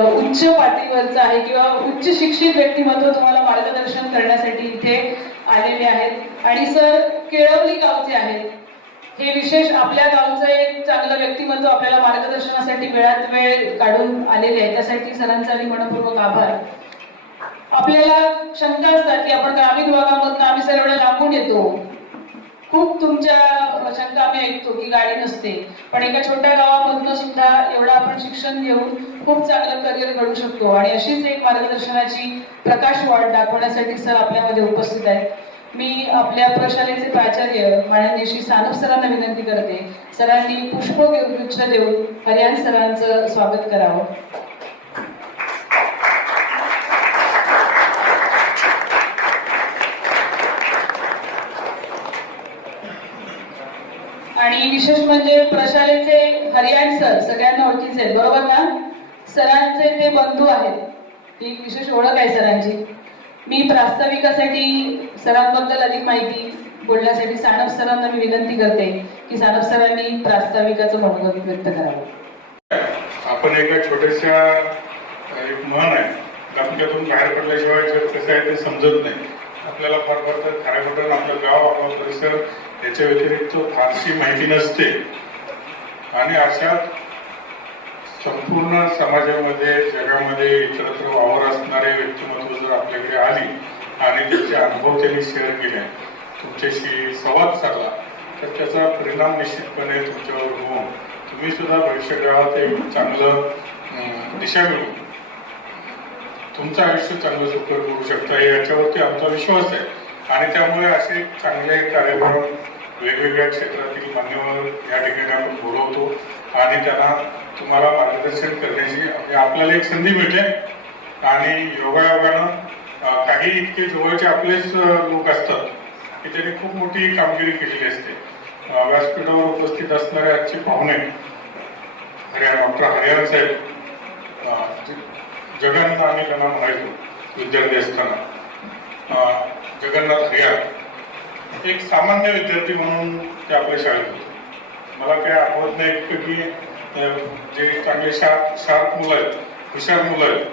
उच्च पातळीवरचं आहे किंवा उच्च शिक्षित व्यक्तिमत्व तुम्हाला मार्गदर्शन करण्यासाठी इथे आलेले आहेत आणि सर केळवली गावचे आहेत. हे विशेष आपल्या गावचं एक चांगलं व्यक्तिमत्व आपल्याला मार्गदर्शनासाठी वेळात वेळ काढून आलेले आहे. त्यासाठी सरांचा मी मनपूर्वक आभार. आपल्याला शंका असतात की आपण ग्रामीण भागामधून आम्ही सर एवढं लांबून येतो, खूप तुमच्या शंका आम्ही ऐकतो की गाडी नसते, पण एका छोट्या गावामधून सुद्धा एवढं आपण शिक्षण घेऊन खूप चांगलं करिअर घडू शकतो आणि अशीच एक मार्गदर्शनाची प्रकाश वाट दाखवण्यासाठी सर आपल्यामध्ये उपस्थित आहेत. मी आपल्या प्रशालेचे प्राचार्य माननीय श्री सानप सरांना विनंती करते, सरांनी पुष्पगुच्छ देऊन हरियाण सरांचं स्वागत करावं. आणि विशेष म्हणजे प्रशालेचे हरियाण सर सगळ्यांना ओळखीचे आहेत, बरोबर ना? सरांचे ते बंधू आहेत, ही विशेष ओळख आहे सरांची. मी प्रास्ताविकासाठी सरांबद्दल अधिक माहिती बोलण्यासाठी सानप सरांना मी विनंती करते की सानप सरांनी प्रास्ताविकाचं मनोगत व्यक्त करावं. आपण एका छोट्याशा एक म्हण आहे, धबक्यातून बाहेर पडल्याशिवाय जग कसं आहे ते समजत नाही. आपल्याला फार तर खऱ्या आपलं गाव आपला परिसर याच्या व्यतिरिक्त फारशी माहिती नसते आणि अशा संपूर्ण समाजामध्ये जगामध्ये इतरत्र वावर असणारे व्यक्तिमत्व जर आपल्याकडे आली आणि त्याचे अनुभव त्यांनी शेअर केले, तुमच्याशी संवाद साधला, तर त्याचा परिणाम निश्चितपणे तुमच्यावर होऊन तुम्ही सुद्धा भविष्यकाळात एक चांगलं दिशा मिळून तुमचं आयुष्य चांगलं सुखकर करू शकता याच्यावरती आमचा विश्वास आहे. आणि त्यामुळे असे चांगले कार्यक्रम वेगवेगळ्या क्षेत्रातील मान्यवर या ठिकाणी आपण बोलवतो आणि त्यांना तुम्हाला मार्गदर्शन करण्याची आपल्याला एक संधी मिळते. आणि योगायोगानं काही इतके जवळचे आपलेच लोक असतात की त्यांनी खूप मोठी कामगिरी केलेली असते. व्यासपीठावर उपस्थित असणारे आजचे पाहुणे डॉक्टर हरियाण साहेब, जगन्नाथ आम्ही त्यांना म्हणायचो विद्यार्थी असताना, जगन्नाथ हरियाण एक सामान्य विद्यार्थी म्हणून ते आपल्या शाळेत होते. मला काय आठवत नाही इतकं की जे चांगले शार्प मुलं आहेत, हुशार मुलं आहेत,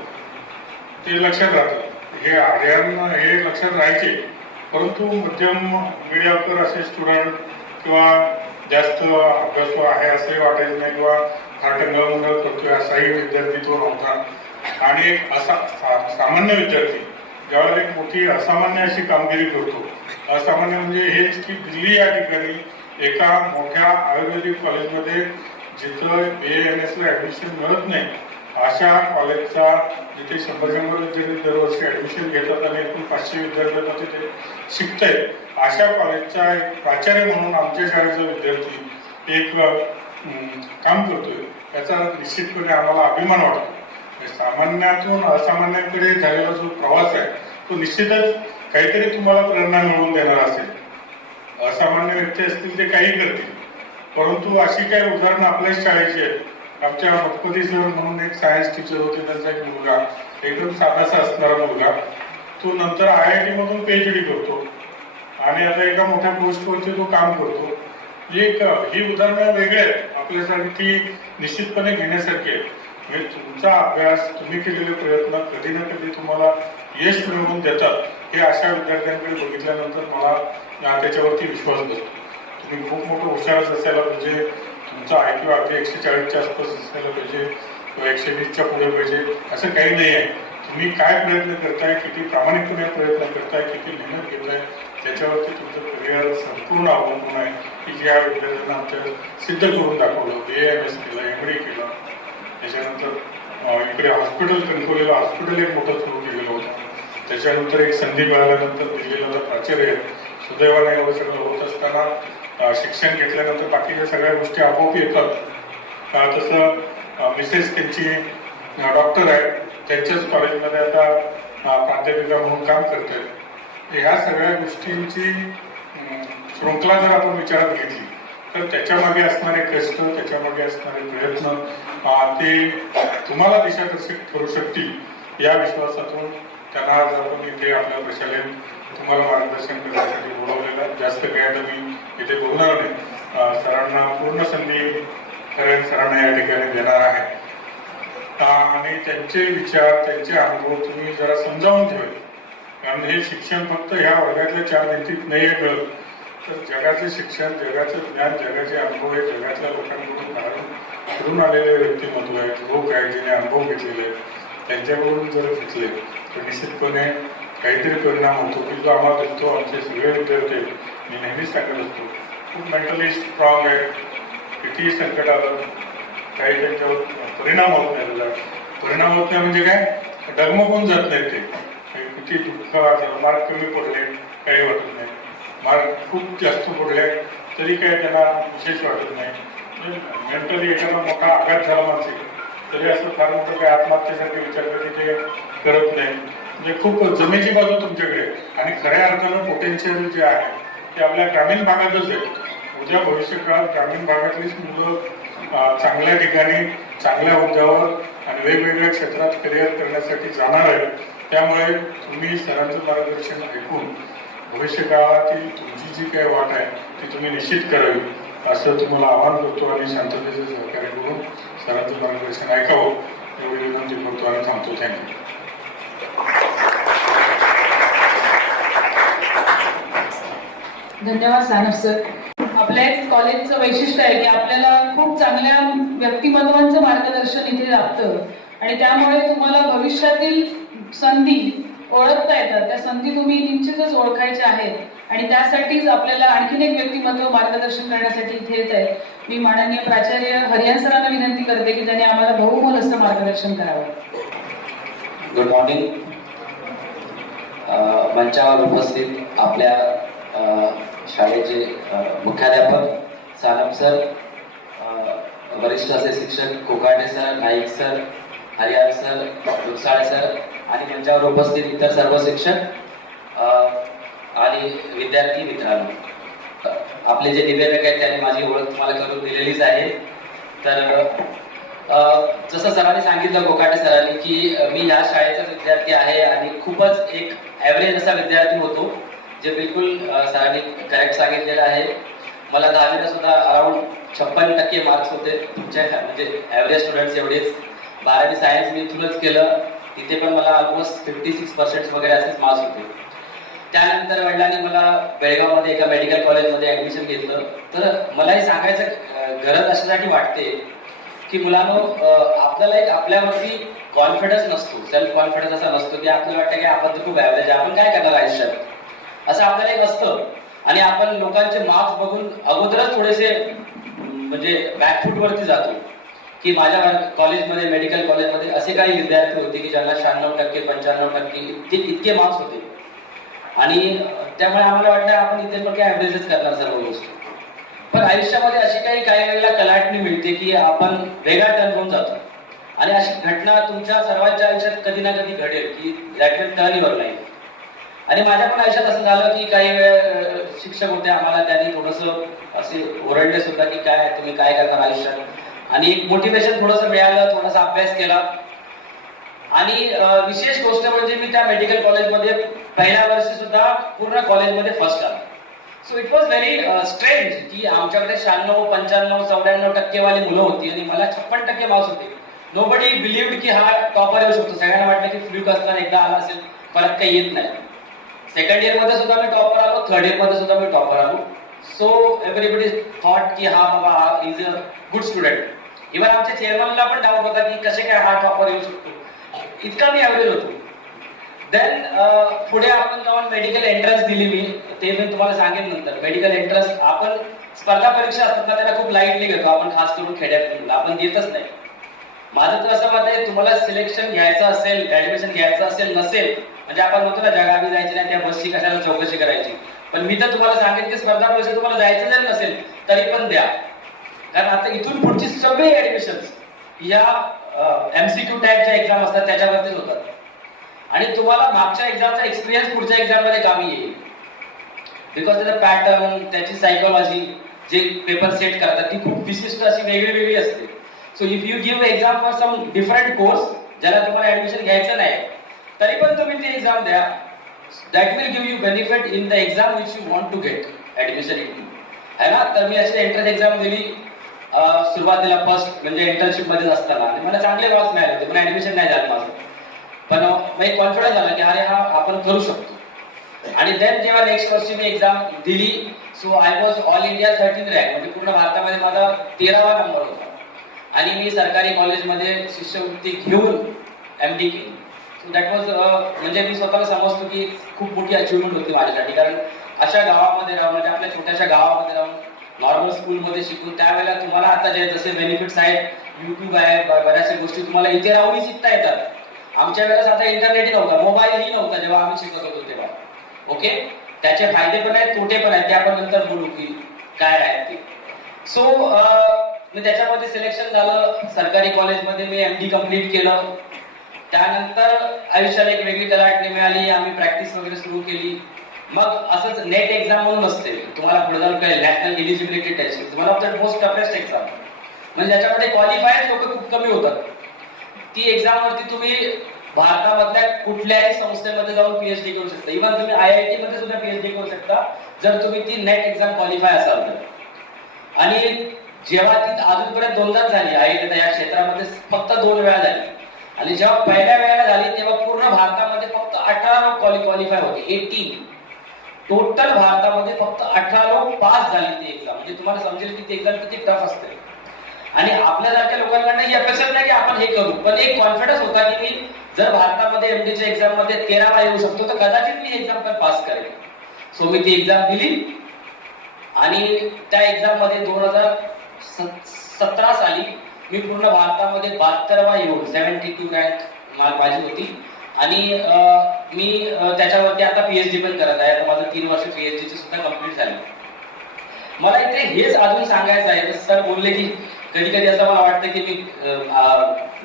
ते लक्षात राहतात. हे हरियाण हे लक्षात राहायचे, परंतु मध्यम मीडियावर असे स्टुडंट किंवा जास्त अभ्यासू आहे असंही वाटायचं नाही किंवा हा टंगळमंगळ करतोय असाही विद्यार्थी तो नव्हता. आणि एक असा सामान्य विद्यार्थी ज्यावेळेला एक मोठी असामान्य अशी कामगिरी करतो, असामान्य म्हणजे हेच की दिल्ली या ठिकाणी एका मोठ्या आयुर्वेदिक कॉलेजमध्ये जिथं BAMS ला ऍडमिशन मिळत नाही अशा कॉलेजचा, जिथे 100 विद्यार्थी दरवर्षी ऍडमिशन घेतात आणि एकूण 500 विद्यार्थ्यांना तिथे शिकतायत, अशा कॉलेजचा एक प्राचार्य म्हणून आमच्या शाळेचा विद्यार्थी एक काम करतोय, याचा निश्चितपणे आम्हाला अभिमान वाटतो. सामान्यातून असामान्याकडे झालेला जो प्रवास आहे तो निश्चितच काहीतरी तुम्हाला प्रेरणा मिळवून देणार असेल. असामान्य व्यक्ती असतील ते काही करतील, परंतु अशी काही उदाहरणं आपल्याच शाळेची आहेत. आमच्या मतपती सर म्हणून एक सायन्स टीचर होते, त्यांचा एक मुलगा एकदम साधासा असणारा मुलगा, तो नंतर IIT मधून PhD करतो आणि आता एका मोठ्या पोस्टवरती तो काम करतो. ही उदाहरणं वेगळी आहेत, आपल्यासाठी निश्चितपणे घेण्यासारखी आहेत. म्हणजे तुमचा अभ्यास, तुम्ही केलेले प्रयत्न कधी ना कधी तुम्हाला यश मिळवून देतात, हे अशा विद्यार्थ्यांकडे बघितल्यानंतर मला त्याच्यावरती विश्वास बसतो. तुम्ही खूप मोठं हुशारच असायला पाहिजे, तुमचा IQ अगदी 140च्या आसपास असायला पाहिजे किंवा 120च्या पुढे पाहिजे असं काही नाही आहे. तुम्ही काय प्रयत्न करताय, किती प्रामाणिकपणे प्रयत्न करताय, किती मेहनत घेताय, त्याच्यावरती तुमचं करिअर संपूर्ण अवलंबून आहे. की ज्या विद्यार्थ्यांना आमच्या सिद्ध करून दाखवलं, BAMS केलं, MD केलं, त्याच्यानंतर इकडे हॉस्पिटल, कणकवलीला हॉस्पिटल एक मोठं सुरू केलेलं होतं. त्याच्यानंतर एक संधी मिळाल्यानंतर दिल्लीला प्राचार्य, सुदैवाने एवढं सगळं होत असताना शिक्षण घेतल्यानंतर बाकीच्या सगळ्या गोष्टी आपोआप येतात. तसं मिसेस त्यांची डॉक्टर आहे, त्यांच्याच कॉलेजमध्ये आता प्राध्यापिका म्हणून काम करतात. ह्या सगळ्या गोष्टींची शृंखला जर आपण विचारात घेतली तर त्याच्यामागे असणारे कष्ट, त्याच्यामागे असणारे प्रयत्न ते तुम्हाला दिशादर्शक ठरू शकतील या विश्वासातून त्यांना आज आपण इथे आपल्या प्रशालेत तुम्हाला मार्गदर्शन करण्यासाठी बोलवलेलं. जास्त काही मी इथे बोलणार नाही, सरांना पूर्ण संधी सरांना या ठिकाणी देणार आहे. आणि त्यांचे विचार त्यांचे अनुभव तुम्ही जरा समजावून ठेवले. कारण हे शिक्षण फक्त ह्या वर्गातल्या 4 भिंतीत नाही आहे कळत, तर जगाचे शिक्षण, जगाचं ज्ञान, जगाचे अनुभव हे जगातल्या लोकांकडून फिरून आलेले व्यक्तिमत्व आहेत, लोक आहेत ज्याने अनुभव घेतलेले आहेत. त्यांच्याकडून जर घेतले तर निश्चितपणे काहीतरी परिणाम होतो की जो आम्हाला दिसतो. आमचे सगळे विद्यार्थी मी नेहमीच सांगत असतो खूप मेंटली स्ट्रॉंग आहे. कितीही संकट आलं काही त्यांच्यावर परिणाम होत नाही. त्याचा परिणाम होत नाही म्हणजे काय, डगमगून जात नाही ते. किती दुःख वाटलं, मार्क कमी पडले काही वाटत नाही, मार्क खूप जास्त पडले तरी काही त्यांना विशेष वाटत नाही. मेंटली एखादा मोठा आघात झाला मानसिक तरी असं फार मोठं काही आत्महत्येसारखे विचार ते करत नाही. म्हणजे खूप जमेची बाजू तुमच्याकडे. आणि खऱ्या अर्थानं पोटेन्शियल जे आहे ते आपल्या ग्रामीण भागातच आहे. उद्या भविष्य काळात ग्रामीण भागातलीच मुलं चांगल्या ठिकाणी चांगल्या हुद्द्यावर आणि वेगवेगळ्या क्षेत्रात करिअर करण्यासाठी जाणार आहेत. त्यामुळे तुम्ही सरांचं मार्गदर्शन ऐकून भविष्य काळातील तुमची जी काही वाट आहे ती तुम्ही निश्चित करावी असं तुम्हाला आवाहन करतो आणि शांततेचं सहकार्य करून सरांचं मार्गदर्शन ऐकावं एवढी विनंती करतो आणि थांबतो. थँक्यू. धन्यवाद सानप सर. आपल्या कॉलेजचं वैशिष्ट्य आहे की आपल्याला खूप चांगल्या व्यक्तिमत्वांचं मार्गदर्शन इथे लाभतं आणि त्यामुळे तुम्हाला भविष्यातील संधी ओळखता येतात. त्या संधी तुम्ही निश्चितच ओळखायच्या आहेत आणि त्यासाठीच आपल्याला आणखीन एक व्यक्तिमत्व मार्गदर्शन करण्यासाठी इथे येत आहे. मी माननीय प्राचार्य हरियान सरांना विनंती करते की त्यांनी आम्हाला बहुमोल असं मार्गदर्शन करावं. Good morning. मंचावर उपस्थित आपल्या शाळेचे मुख्याध्यापक सानप सर, वरिष्ठ असे शिक्षक Kokate sir, Naik sir, Hariyan sir, Dusale sir आणि मंचावर उपस्थित इतर सर्व शिक्षक आणि विद्यार्थी मित्रांनो, आपले जे निवेदक आहेत त्यांनी माझी ओळख तुम्हाला करून दिलेलीच आहे. तर जसं सरांनी सांगितलं, कोकाटे सरांनी, की मी या शाळेचाच विद्यार्थी आहे आणि खूपच एक ॲव्हरेज असा विद्यार्थी होतो, जे बिलकुल सरांनी करेक्ट सांगितलेलं आहे. मला 10वीला सुद्धा अराउंड 56% मार्क्स होते तुमच्या, म्हणजे ॲव्हरेज स्टुडंट्स एवढेच. 12वी सायन्स मी इथूनच केलं, तिथे पण मला ऑलमोस्ट 56% वगैरे असेच मार्क्स होते. त्यानंतर वडिलांनी मला बेळगावमध्ये एका मेडिकल कॉलेजमध्ये ऍडमिशन घेतलं. तर मलाही सांगायचं गरज अशासाठी वाटते की मुलांनो, आपल्याला एक आपल्यावरती कॉन्फिडन्स नसतो, सेल्फ कॉन्फिडन्स असा नसतो की आपल्याला वाटतं की आपण तर खूप ॲव्हरेज आहे, आपण काय करणार आयुष्यात, असं आपल्याला एक असतं. आणि आपण लोकांचे मार्क्स बघून अगोदरच थोडेसे म्हणजे बॅकफूट वरती जातो की माझ्या कॉलेजमध्ये, मेडिकल कॉलेजमध्ये असे काही विद्यार्थी होते की ज्यांना 96%, 95% इतके मार्क्स होते. आणि त्यामुळे आम्हाला वाटतं आपण इथे पण काही ॲव्हरेजच करणार सर्व गोष्टी. पण आयुष्यामध्ये अशी काही वेळेला कलाटणी मिळते की आपण वेगळा टर्न होऊन जातो. आणि अशी घटना तुमच्या सर्वांच्या आयुष्यात कधी ना कधी घडेल की that will turn your life. आणि माझ्या पण आयुष्यात असं झालं की काही वेळ शिक्षक होते, आम्हाला त्यांनी थोडंसं असे ओरडले सुद्धा की काय तुम्ही काय करणार आयुष्यात. आणि एक मोटिवेशन थोडंसं मिळालं, थोडासा अभ्यास केला. आणि विशेष गोष्ट म्हणजे मी त्या मेडिकल कॉलेजमध्ये पहिल्या वर्षी सुद्धा पूर्ण कॉलेजमध्ये फर्स्ट आलो. So it was very strange की आमच्याकडे 96, 95, 94% वाली मुलं होती आणि मला 56% मार्क्स होते. नोबडी बिलीव्ड की हा टॉपर येऊ शकतो. सगळ्यांना वाटलं की फ्ल्यूक असताना एकदा आला असेल, परत काही येत नाही. सेकंड इयर मध्ये सुद्धा मी टॉपर आलो, थर्ड इयर मध्ये सुद्धा मी टॉपर आलो. सो एव्हरीबडी थॉट की हा बाबा is a good student. Even आमच्या चेअरमनला पण डाऊट होता की कसे काय हा टॉपर येऊ शकतो, इतका मी ॲव्हरेज होतो. देन पुढे आपण जाऊन मेडिकल एंट्रन्स दिली मी, ते मी तुम्हाला सांगेन नंतर. मेडिकल एंट्रन्स आपण स्पर्धा परीक्षा असतात ना, त्याला खूप लाईटली घेतो आपण, खास करून खेड्यात आपण देतच नाही. माझं तर असं मत आहे, तुम्हाला सिलेक्शन घ्यायचं असेल, ऍडमिशन घ्यायचं असेल नसेल, म्हणजे आपण म्हणतो ना जगावी जायची नाही, त्या बसची कशाला चौकशी करायची. पण मी तर तुम्हाला सांगेन की स्पर्धा परीक्षा तुम्हाला जायचं जरी नसेल तरी पण द्या. कारण आता इथून पुढची सगळी ऍडमिशन या MCQ टाईपच्या एक्झाम असतात त्याच्यावरतीच होतात. आणि तुम्हाला मागच्या एक्झामचा एक्सपिरियन्स पुढच्या एक्झाम मध्ये कामी येईल. बिकॉज त्याचा पॅटर्न, त्याची सायकोलॉजी, जे पेपर सेट करतात ती खूप विशिष्ट अशी वेगळी असते. So if you give exam for some different course ज्याला तुम्हाला ऍडमिशन घ्यायचं नाही, तरी पण तुम्ही ती एक्झाम द्या. That will give you benefit in the exam which you want to get admission in, है ना. तर मी अशी एंट्रन्स एक्झाम दिली सुरुवातीला फर्स्ट म्हणजे इंटर्नशिप मध्येच असताना आणि मला चांगले मार्क्स मिळाले होते, पण ऍडमिशन नाही झालं माझं. पण मग एक कॉन्फिडन्स झाला की अरे हा आपण करू शकतो. आणि देन जेव्हा नेक्स्ट वर्षी मी एक्झाम दिली, so I was all India 13 rank, म्हणजे पूर्ण भारतामध्ये माझा 13वा नंबर होता. आणि मी सरकारी कॉलेजमध्ये शिष्यवृत्ती घेऊन MD केली. सो दॅट वॉज म्हणजे मी स्वतःला समजतो की खूप मोठी अचिव्हमेंट होती माझ्यासाठी. कारण अशा गावामध्ये राहून, म्हणजे आपल्या छोट्याशा गावामध्ये राहून नॉर्मल स्कूलमध्ये शिकून, त्यावेळेला तुम्हाला आता जे जसे बेनिफिट्स आहेत, युट्यूब आहे, बऱ्याचशा गोष्टी तुम्हाला इथे राहूनही शिकता येतात. आमच्या वेळेस आता इंटरनेटही नव्हता, मोबाईलही नव्हता जेव्हा आम्ही शिकत होतो तेव्हा. ओके, त्याचे फायदे पण आहेत, तोटे पण आहेत, ते आपण नंतर बोलू की काय आहेत ते. सो मी त्याच्यामध्ये सिलेक्शन झालं. सरकारी कॉलेजमध्ये मी MD कम्प्लीट केलं. त्यानंतर आयुष्याला एक वेगळी कलाटणी मिळाली, आम्ही प्रॅक्टिस वगैरे सुरू केली. मग असंच नेट एक्झाम म्हणून असते, तुम्हाला पुढे जाऊन कळेल, national eligibility test, one of the most toughest exam. म्हणजे त्याच्यामध्ये क्वालिफायर्ड लोक खूप कमी होतात. ती एक्झाम वरती तुम्ही भारतामधल्या कुठल्याही संस्थेमध्ये जाऊन PhD करू शकता. इव्हन तुम्ही IIT मध्ये सुद्धा PhD करू शकता जर तुम्ही ती नेट एक्झाम क्वालिफाय असाल तर. आणि जेव्हा ती अजूनपर्यंत दोनदाच झाली आहे या क्षेत्रामध्ये, फक्त 2 वेळा झाली. आणि जेव्हा पहिल्या वेळेला झाली तेव्हा पूर्ण भारतामध्ये फक्त 18 लोक क्वालिफाय होते. 18 टोटल भारतामध्ये फक्त 18 लोक पास झाली ती एक्झाम. म्हणजे तुम्हाला समजेल की ती एक्झाम किती टफ असते. आणि आपल्यासारख्या लोकांकडनं ही अपेक्षा नाही की आपण हे करू, पण एक कॉन्फिडन्स होता की मी जर भारतामध्ये MDच्या एक्झाम मध्ये 13वा येऊ शकतो तर कदाचित मी एक्झाम पण पास करेल. सो मी ती एक्झाम दिली आणि त्या एक्झाम मध्ये 2017 साली मी पूर्ण भारतामध्ये 72वा येऊन 72 रँक माझी होती. आणि मी त्याच्यावरती आता PhD पण करत आहे. आता माझं 3 वर्ष PhD चे सुद्धा कम्प्लीट झाले. मला इथे हेच अजून सांगायचं आहे, सर बोलले की कधी कधी असं मला वाटतं की मी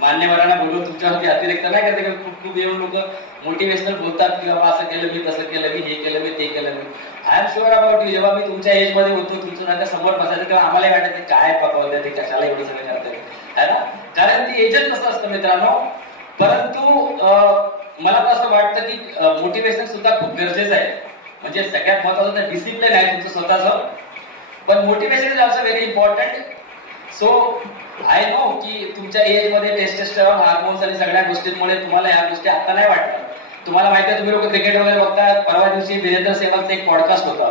मान्यवरांना बोलून तुमच्यावरती अतिरिक्त नाही करते. खूप येऊन लोक मोटिवेशनल बोलतात की बाबा असं केलं मी, तसं केलं मी, हे केलं मी, ते केलं मी. I am sure about you, जेव्हा मी तुमच्या एज मध्ये होतो, तुमच्या नात्या समोर बसायचं तेव्हा आम्हाला वाटायचं काय पकवतं ते, कशाला एवढं सगळं करतात है ना. कारण ती एजच तसं असतं मित्रांनो. परंतु मला तर असं वाटतं की मोटिवेशन सुद्धा खूप गरजेचं आहे. म्हणजे सगळ्यात महत्वाचं तर डिसिप्लिन आहे तुमचं स्वतःचं, पण motivation is also very important. So I know की तुमच्या एज मध्ये टेस्टोस्टेरॉन, हार्मोन्स आणि सगळ्या गोष्टींमुळे तुम्हाला या गोष्टी आता नाही वाटतात. तुम्हाला माहिती आहे, तुम्ही लोक क्रिकेट वगैरे बघता. परवा दिवशी वीरेंद्र सेहवागचा एक पॉडकास्ट होता,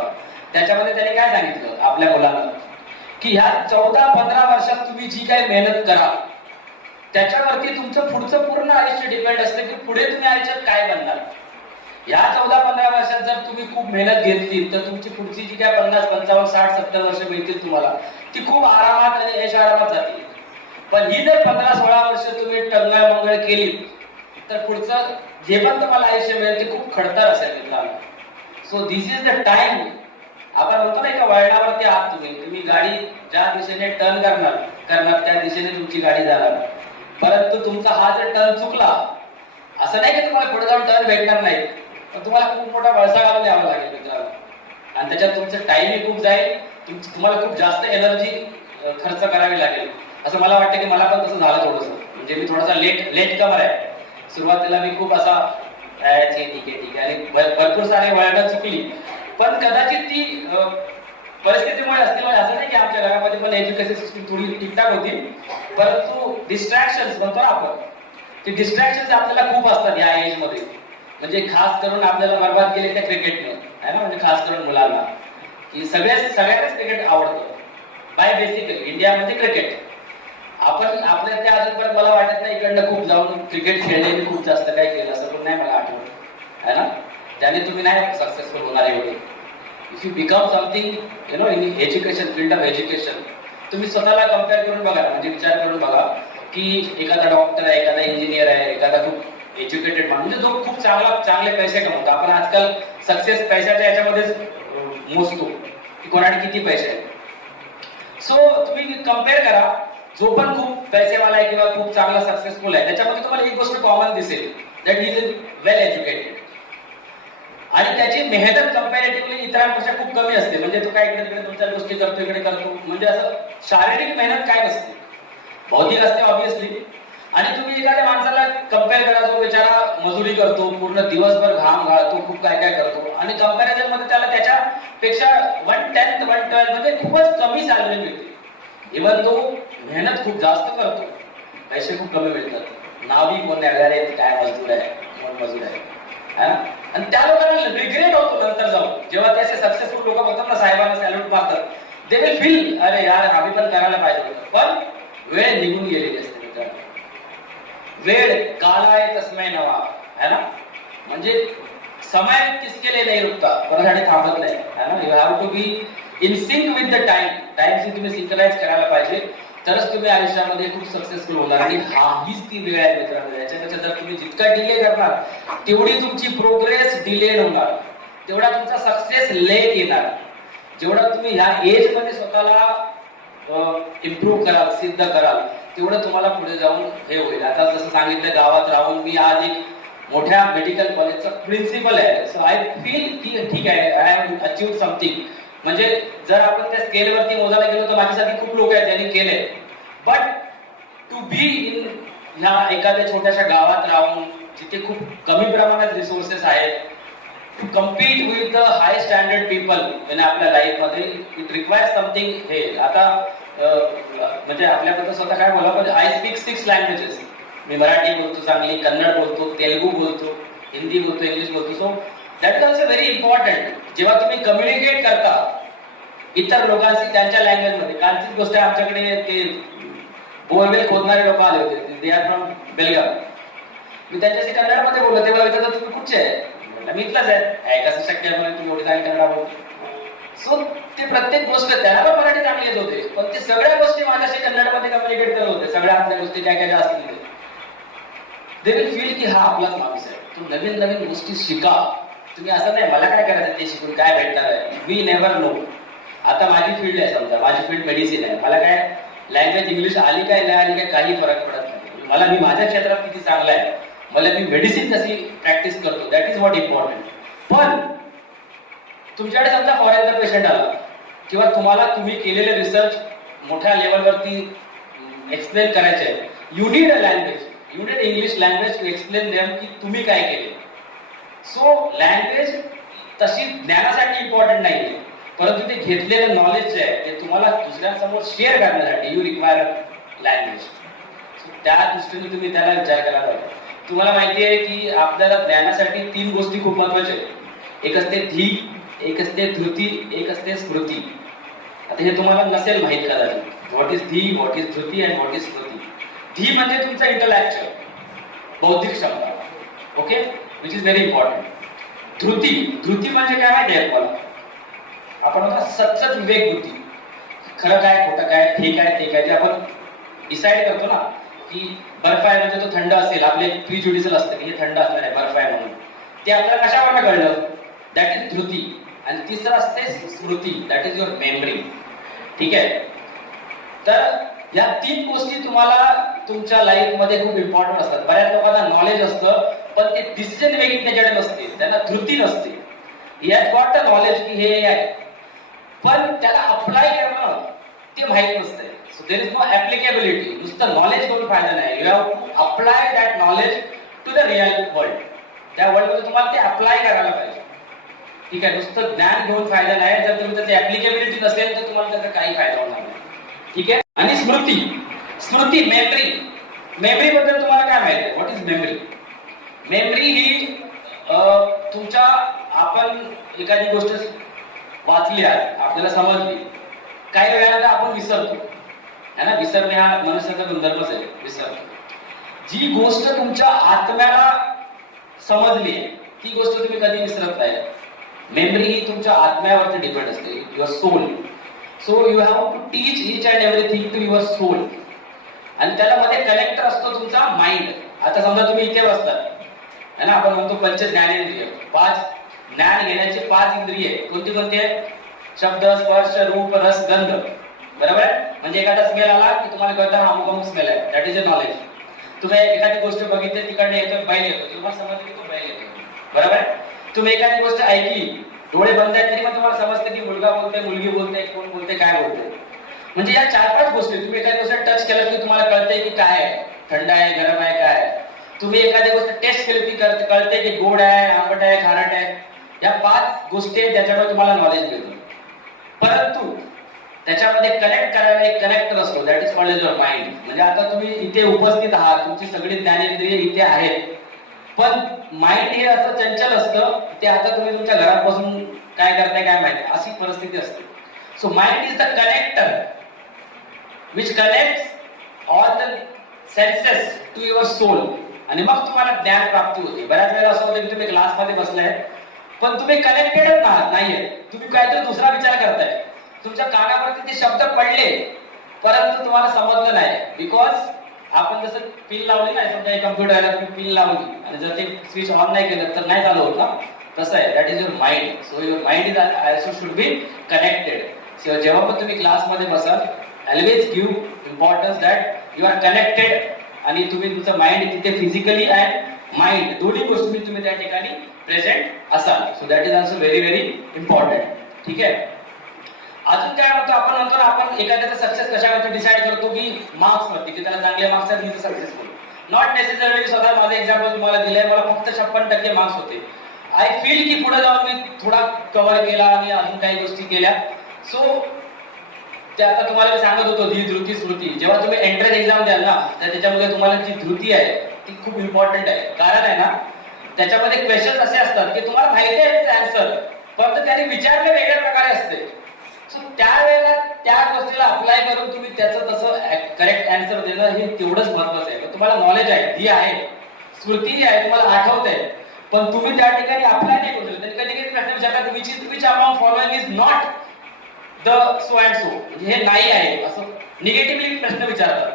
त्याच्यामध्ये त्यांनी काय सांगितलं आपल्या मुलांना की ह्या 14-15 वर्षात तुम्ही जी काही मेहनत करा त्याच्यावरती तुमचं पुढचं पूर्ण आयुष्य डिपेंड असतं की पुढे तुम्ही आयुष्यात काय बनणार. या 14-15 वर्षात जर तुम्ही खूप मेहनत घेतली तर तुमची पुढची जी काय 50, 55, 60, 70 वर्ष मिळतील तुम्हाला, ती खूप आरामात आणि ऐश आरामात जातील. पण ही जर 15-16 वर्ष तुम्ही टंगळमंगळ केली तर पुढचं जे पण तुम्हाला आयुष्य मिळेल ते खूप खडतर असेल मित्रांनो. So this is the time. आपण म्हणतो ना एका वळणावरती आहात तुम्ही गाडी ज्या दिशेने टर्न करणार त्या दिशेने तुमची गाडी जाणार. परंतु तुमचा हा जर टर्न चुकला, असं नाही की तुम्हाला पुढे जाऊन टर्न भेटणार नाही, पण तुम्हाला खूप मोठा वळसा घालून द्यावा लागेल मित्रांनो. आणि त्याच्यात तुमचं टाइमही खूप जाईल, तुम्हाला खूप जास्त एनर्जी खर्च करावी लागेल. असं मला वाटतं की मला पण तसं झालं थोडंसं. म्हणजे मी थोडासा लेट कमर आहे. सुरुवातीला मी खूप असा ठीक आहे आणि भरपूर सारे वळणं चुकली, पण कदाचित ती परिस्थितीमुळे असतील. म्हणजे असं नाही की आमच्या घरामध्ये पण एज्युकेशन सिस्टीम थोडी ठीकठाक होती, परंतु डिस्ट्रॅक्शन्स म्हणतो ना आपण, ते डिस्ट्रॅक्शन्स आपल्याला खूप असतात या एज मध्ये. म्हणजे खास करून आपल्याला बर्बाद केले त्या क्रिकेटने आहे ना. म्हणजे खास करून मुलांना की सगळ्यांनाच क्रिकेट आवडतं बाय बेसिकली. इंडिया म्हणजे क्रिकेट. आपण आपल्या त्या अजूनपर्यंत मला वाटत नाही इकडनं खूप जाऊन क्रिकेट खेळले खूप जास्त काय केलं असं पण नाही मला आठवत आहे ना. त्याने तुम्ही नाही सक्सेसफुल होणार एवढे. If you become something in education, field of education, तुम्ही स्वतःला कम्पेअर करून बघा, म्हणजे विचार करून बघा की एखादा डॉक्टर आहे, एखादा इंजिनियर आहे, एखादा खूप एज्युकेटेड माणूस, म्हणजे जो खूप चांगले पैसे कमवतो. आपण आजकाल सक्सेस पैशाच्या याच्यामध्येच मोजतो की कोणाकडे किती पैसे आहेत. सो तुम्ही कम्पेअर करा, जो पण खूप पैसेवाला आहे किंवा खूप चांगला सक्सेसफुल आहे त्याच्यामध्ये तुम्हाला एक गोष्ट कॉमन दिसेल, दॅट इज वेल एज्युकेटेड. आणि त्याची मेहनत कम्पॅरेटिव्हली इतरांपेक्षा खूप कमी असते. म्हणजे तो काय इकडे तिकडे 2-4 गोष्टी करतो, इकडे करतो, म्हणजे असं शारीरिक मेहनत काय नसते, भौतिक असते ऑब्विसली. आणि तुम्ही एखाद्या माणसाला कम्पेअर करा जो बिचारा मजुरी करतो, पूर्ण दिवसभर घाम घालतो, खूप काय काय करतो, आणि कम्पॅरिझन मध्ये त्याला त्याच्यापेक्षा 1/10 म्हणजे खूपच कमी सॅलरी मिळते. इव्हन तो मेहनत खूप जास्त करतो, पैसे खूप कमी मिळतात, नावही कोण नाही, अरे काय मजदूर आहे, कोण मजूर आहे. आणि त्या लोकांना रिग्रेट होतो नंतर जाऊन, जेव्हा ते असे सक्सेसफुल लोक बघतात ना, साहेबांना सॅल्यूट मारतात, दे विल फील अरे यार आम्ही पण करायला पाहिजे होतं. पण वेळ निघून गेलेली असते मित्रांनो. वेळ कालाय तस्मै नवा है ना, म्हणजे समय किसके लिए नहीं रुकता, कोणासाठी थांबत नाही है ना. You have to be in sync with the time, टाइमशी तुम्ही सिंक्राइज करायला पाहिजे, तरच तुम्ही आयुष्यामध्ये खूप सक्सेसफुल होणार. आणि हीच ती वेळ आहे मित्रांनो. याच्यापेक्षा जर तुम्ही जितका डिले करणार तेवढी तुमची प्रोग्रेस डिले होणार, तेवढा तुमचा सक्सेस लेट येणार. जेवढा तुम्ही ह्या एज मध्ये स्वतःला इम्प्रूव्ह कराल, सिद्ध कराल, तेवढं तुम्हाला पुढे जाऊन हे होईल. आता जसं सांगितलं, गावात राहून मी आज एक मोठ्या मेडिकल कॉलेजचा प्रिन्सिपल आहे. सो आय फील की ठीक आहे, आय हॅव अचीव्ह समथिंग. म्हणजे जर आपण त्या स्केलवरती मोजायला गेलो तर माझ्यासाठी खूप लोक आहेत ज्यांनी केले. बट टू बी इन ह्या एखाद्या छोट्याशा गावात राहून जिथे खूप कमी प्रमाणात रिसोर्सेस आहेत, to compete with the high standard people आपल्या लाईफ मध्ये, इट रिक्वायर्स समथिंग. हे आता म्हणजे आपल्याबद्दल स्वतः काय बोला, पण आय स्पीक 6 लँग्वेजेस. मी मराठी बोलतो चांगली, कन्नड बोलतो, तेलुगू बोलतो, हिंदी बोलतो, इंग्लिश बोलतो. So that is also very important. जेव्हा तुम्ही कम्युनिकेट करता इतर लोकांशी त्यांच्या लँग्वेज मध्ये, कालचीच गोष्ट आहे, आमच्याकडे ते बोरवेल खोदणारे लोक आले होते, दे आर फ्रॉम बेलगाव. मी त्यांच्याशी कन्नडमध्ये बोललो, तेव्हा विचारतात तुम्ही कुठचे आहे, मी इथलाच आहे. कसं शक्य आहे तुम्ही एवढी चांगली कन्नड बोलतो. सो ते प्रत्येक गोष्ट त्यांना पण मराठी चांगली येत होते, पण ते सगळ्या गोष्टी माझ्याशी कन्नडमध्ये कम्युनिकेट करत होते. सगळ्या आपल्या गोष्टी काय काय असतील ते दे विल फील की हा आपलाच माणूस आहे. तुम्ही नवीन नवीन गोष्टी शिका. तुम्ही असं नाही मला काय करायचं ते शिकून काय भेटणार आहे, वी नेव्हर नो. आता माझी फील्ड आहे, समजा माझी फील्ड मेडिसिन आहे, मला काय लँग्वेज इंग्लिश आली काय नाही आली काय काही फरक पडत नाही. मला मी माझ्या क्षेत्रात किती चांगला आहे, मला मी मेडिसिन कशी प्रॅक्टिस करतो, दॅट इज व्हॉट इम्पॉर्टंट. पण तुमच्याकडे समजा फॉरेनचा पेशंट आला, किंवा तुम्हाला तुम्ही केलेले रिसर्च मोठ्या लेवलवरती एक्सप्लेन करायचे आहे, you need a language, you need English language to explain them की तुम्ही काय केले. सो लँग्वेज तशी ज्ञानासाठी इम्पॉर्टंट नाहीये, परंतु ते घेतलेलं नॉलेज जे आहे ते तुम्हाला दुसऱ्यांसमोर शेअर करण्यासाठी यू रिक्वायर लँग्वेज. त्या दृष्टीने तुम्ही त्याला विचार करायला पाहिजे. तुम्हाला माहिती आहे की आपल्याला ज्ञानासाठी 3 गोष्टी खूप महत्वाच्या आहेत. एक असते धी, एक असते धृती, एक असते स्मृती. आता हे तुम्हाला नसेल माहित कदाचित, व्हॉट इज धी, व्हॉट इज धृती अँड व्हॉट इज स्मृती. धी म्हणजे तुमचा इंटलेक्चुअल, बौद्धिक क्षमता, okay, which is very important. धृती, धृती म्हणजे काय माहिती आहे तुम्हाला, आपण म्हणतो सतत विवेक बुद्धी, खरं काय खोटं काय, ठीक आहे ते काय, जे आपण डिसाईड करतो ना की बर्फ आहे म्हणजे तो थंड असेल, आपले प्रिज्युडिसल असतं की हे थंड असणार आहे, बर्फ आहे म्हणून, ते आपल्याला कशावर कळलं, दॅट इज धृती. आणि तिसरं असते स्मृती, दॅट इज युअर मेमरी. ठीक आहे, तर या 3 गोष्टी तुम्हाला तुमच्या लाईफ मध्ये खूप इम्पॉर्टंट असतात. बऱ्याच लोकांना नॉलेज असतं पण ते डिसिजन मेकिंग त्याच्याकडे नसते, त्यांना धृती नसते. He has got the knowledge की हे आहे, पण त्याला अप्लाय करणं ते माहित नसते. So there is no applicability. नुसतं नॉलेज करून फायदा नाही, you have to apply that knowledge to the real world. त्या वर्ल्ड मध्ये तुम्हाला ते अप्लाय करायला पाहिजे. ठीक आहे, नुसतं ज्ञान घेऊन फायदा नाही, जर तुमचं ते ऍप्लिकेबिलिटी नसेल तर तुम्हाला त्याचा काही फायदा होणार नाही. ठीक आहे. आणि स्मृती, स्मृती मेमरी, मेमरी बद्दल तुम्हाला काय माहिती आहे, व्हॉट इज मेमरी. मेमरी ही तुमच्या, आपण एखादी गोष्ट वाचली आहे, आपल्याला समजली, काही वेळेला आपण विसरतो है ना. विसरणे हा मनुष्याचा गुणधर्मच आहे, विसरतो. जी गोष्ट तुमच्या आत्म्याला समजली आहे ती गोष्ट तुम्ही कधी विसरत नाही. मेमरी ही तुमच्या आत्म्यावरती डिपेंड असते, your soul. So you have to teach each and everything to your soul. आणि त्याला मध्ये कनेक्टर असतो तुमचा माइंड. आता समजा तुम्ही इथे बसतात है ना, आपण म्हणतो पंच ज्ञानेंद्रिय, 5 ज्ञान घेण्याचे 5 इंद्रिय कोणती कोणती आहेत, शब्द, स्पर्श, रूप, रस, गंध. बरोबर आहे. म्हणजे एखादा स्मेल आला की तुम्हाला कळतं हा अमुक अमुक स्मेल आहे, दॅट इज अ नॉलेज. तुम्ही एखादी गोष्ट बघितली, तिकडनं येतो बैल येतो, तुम्हाला समजलं की तो बैल येतो. बरोबर आहे. तुम्ही एखादी गोष्ट ऐकली, डोळे बंद आहेत तरी मग तुम्हाला समजतं की मुलगा बोलतोय, मुलगी बोलते, कोण बोलते, काय बोलते. म्हणजे या 4-5 गोष्टी तुम्ही एखादी गोष्ट टच केलं की तुम्हाला कळते की काय आहे, थंड आहे, गरम आहे, काय आहे. तुम्ही एखादी गोष्ट टेस्ट केली की कळते की गोड आहे, आंबट आहे, खारट आहे. या 5 गोष्टी ज्याच्यामुळे तुम्हाला नॉलेज मिळतं. परंतु त्याच्यामध्ये कनेक्ट करायला एक कनेक्टर असतो, that is called as your mind. म्हणजे आता तुम्ही इथे उपस्थित आहात, तुमची सगळी ज्ञानेंद्रिय इथे आहेत, पण माइंड हे असं चंचल असतं, ते आता तुम्ही तुमच्या घरात बसून काय करताय काय माहिती, अशी परिस्थिती असते. So mind is the connector which connects all the senses to your soul, आणि मग तुम्हाला ज्ञान प्राप्ती होते. बऱ्याच वेळेला असं होतं की तुम्ही क्लासमध्ये बसलाय पण तुम्ही कनेक्टेडच नाहीये, तुम्ही काहीतरी दुसरा विचार करताय, तुमच्या कानावरती ते शब्द पडले परंतु तुम्हाला समजलं नाही. बिकॉज आपण जसं पिन लावली नाही, समजा एक कम्प्युटरला तुम्ही पिन लावली आणि जर ते स्विच ऑन नाही केलं तर नाही चालू होत ना, तसं आहे. That is your mind. So your mind is also should be connected. So जेव्हा पण तुम्ही क्लासमध्ये बसाल, always give importance that you are connected, आणि तुम्ही तुमचं माइंड तिथे फिजिकली अँड माइंड दोन्ही गोष्टी तुम्ही त्या ठिकाणी प्रेझेंट असाल. So that is also very very important. ठीक आहे. अजून काय म्हणतो आपण आपण एखाद्याचा सक्सेस कशावरती डिसाईड करतो की मार्क्स वरती, की त्याला चांगले मार्क्स आहेत, ही सक्सेसफुल. Not necessary. स्वतः माझं एक्झाम्पल तुम्हाला दिलंय, मला फक्त 56% मार्क्स होते. आय फील की पुढे जाऊन मी थोडा कव्हर केला आणि अजून काही गोष्टी केल्या. सो ते आता तुम्हाला मी सांगत होतो धी धृती स्मृती. जेव्हा तुम्ही एंट्रन्स एक्झाम द्याल ना, तर त्याच्यामध्ये तुम्हाला जी धृती आहे ती खूप इम्पॉर्टंट आहे. कारण आहे ना, त्याच्यामध्ये क्वेश्चन असे असतात की तुम्हाला माहिती आहे त्याचे आन्सर, फक्त त्याने विचारले वेगळ्या प्रकारे असते. सो त्यावेळेला त्या गोष्टीला अप्लाय करून तुम्ही त्याचं तसं करेक्ट आन्सर देणं हे तेवढंच महत्वाचं आहे. तुम्हाला नॉलेज आहे, धी आहे, स्मृती जी आहे, तुम्हाला आठवत आहे, पण तुम्ही त्या ठिकाणी अप्लाय नाही करू शकत. कधी कधी प्रश्न विचारतात which amount following is not the so and so, म्हणजे हे नाही आहे असं निगेटिव्हली प्रश्न विचारतात.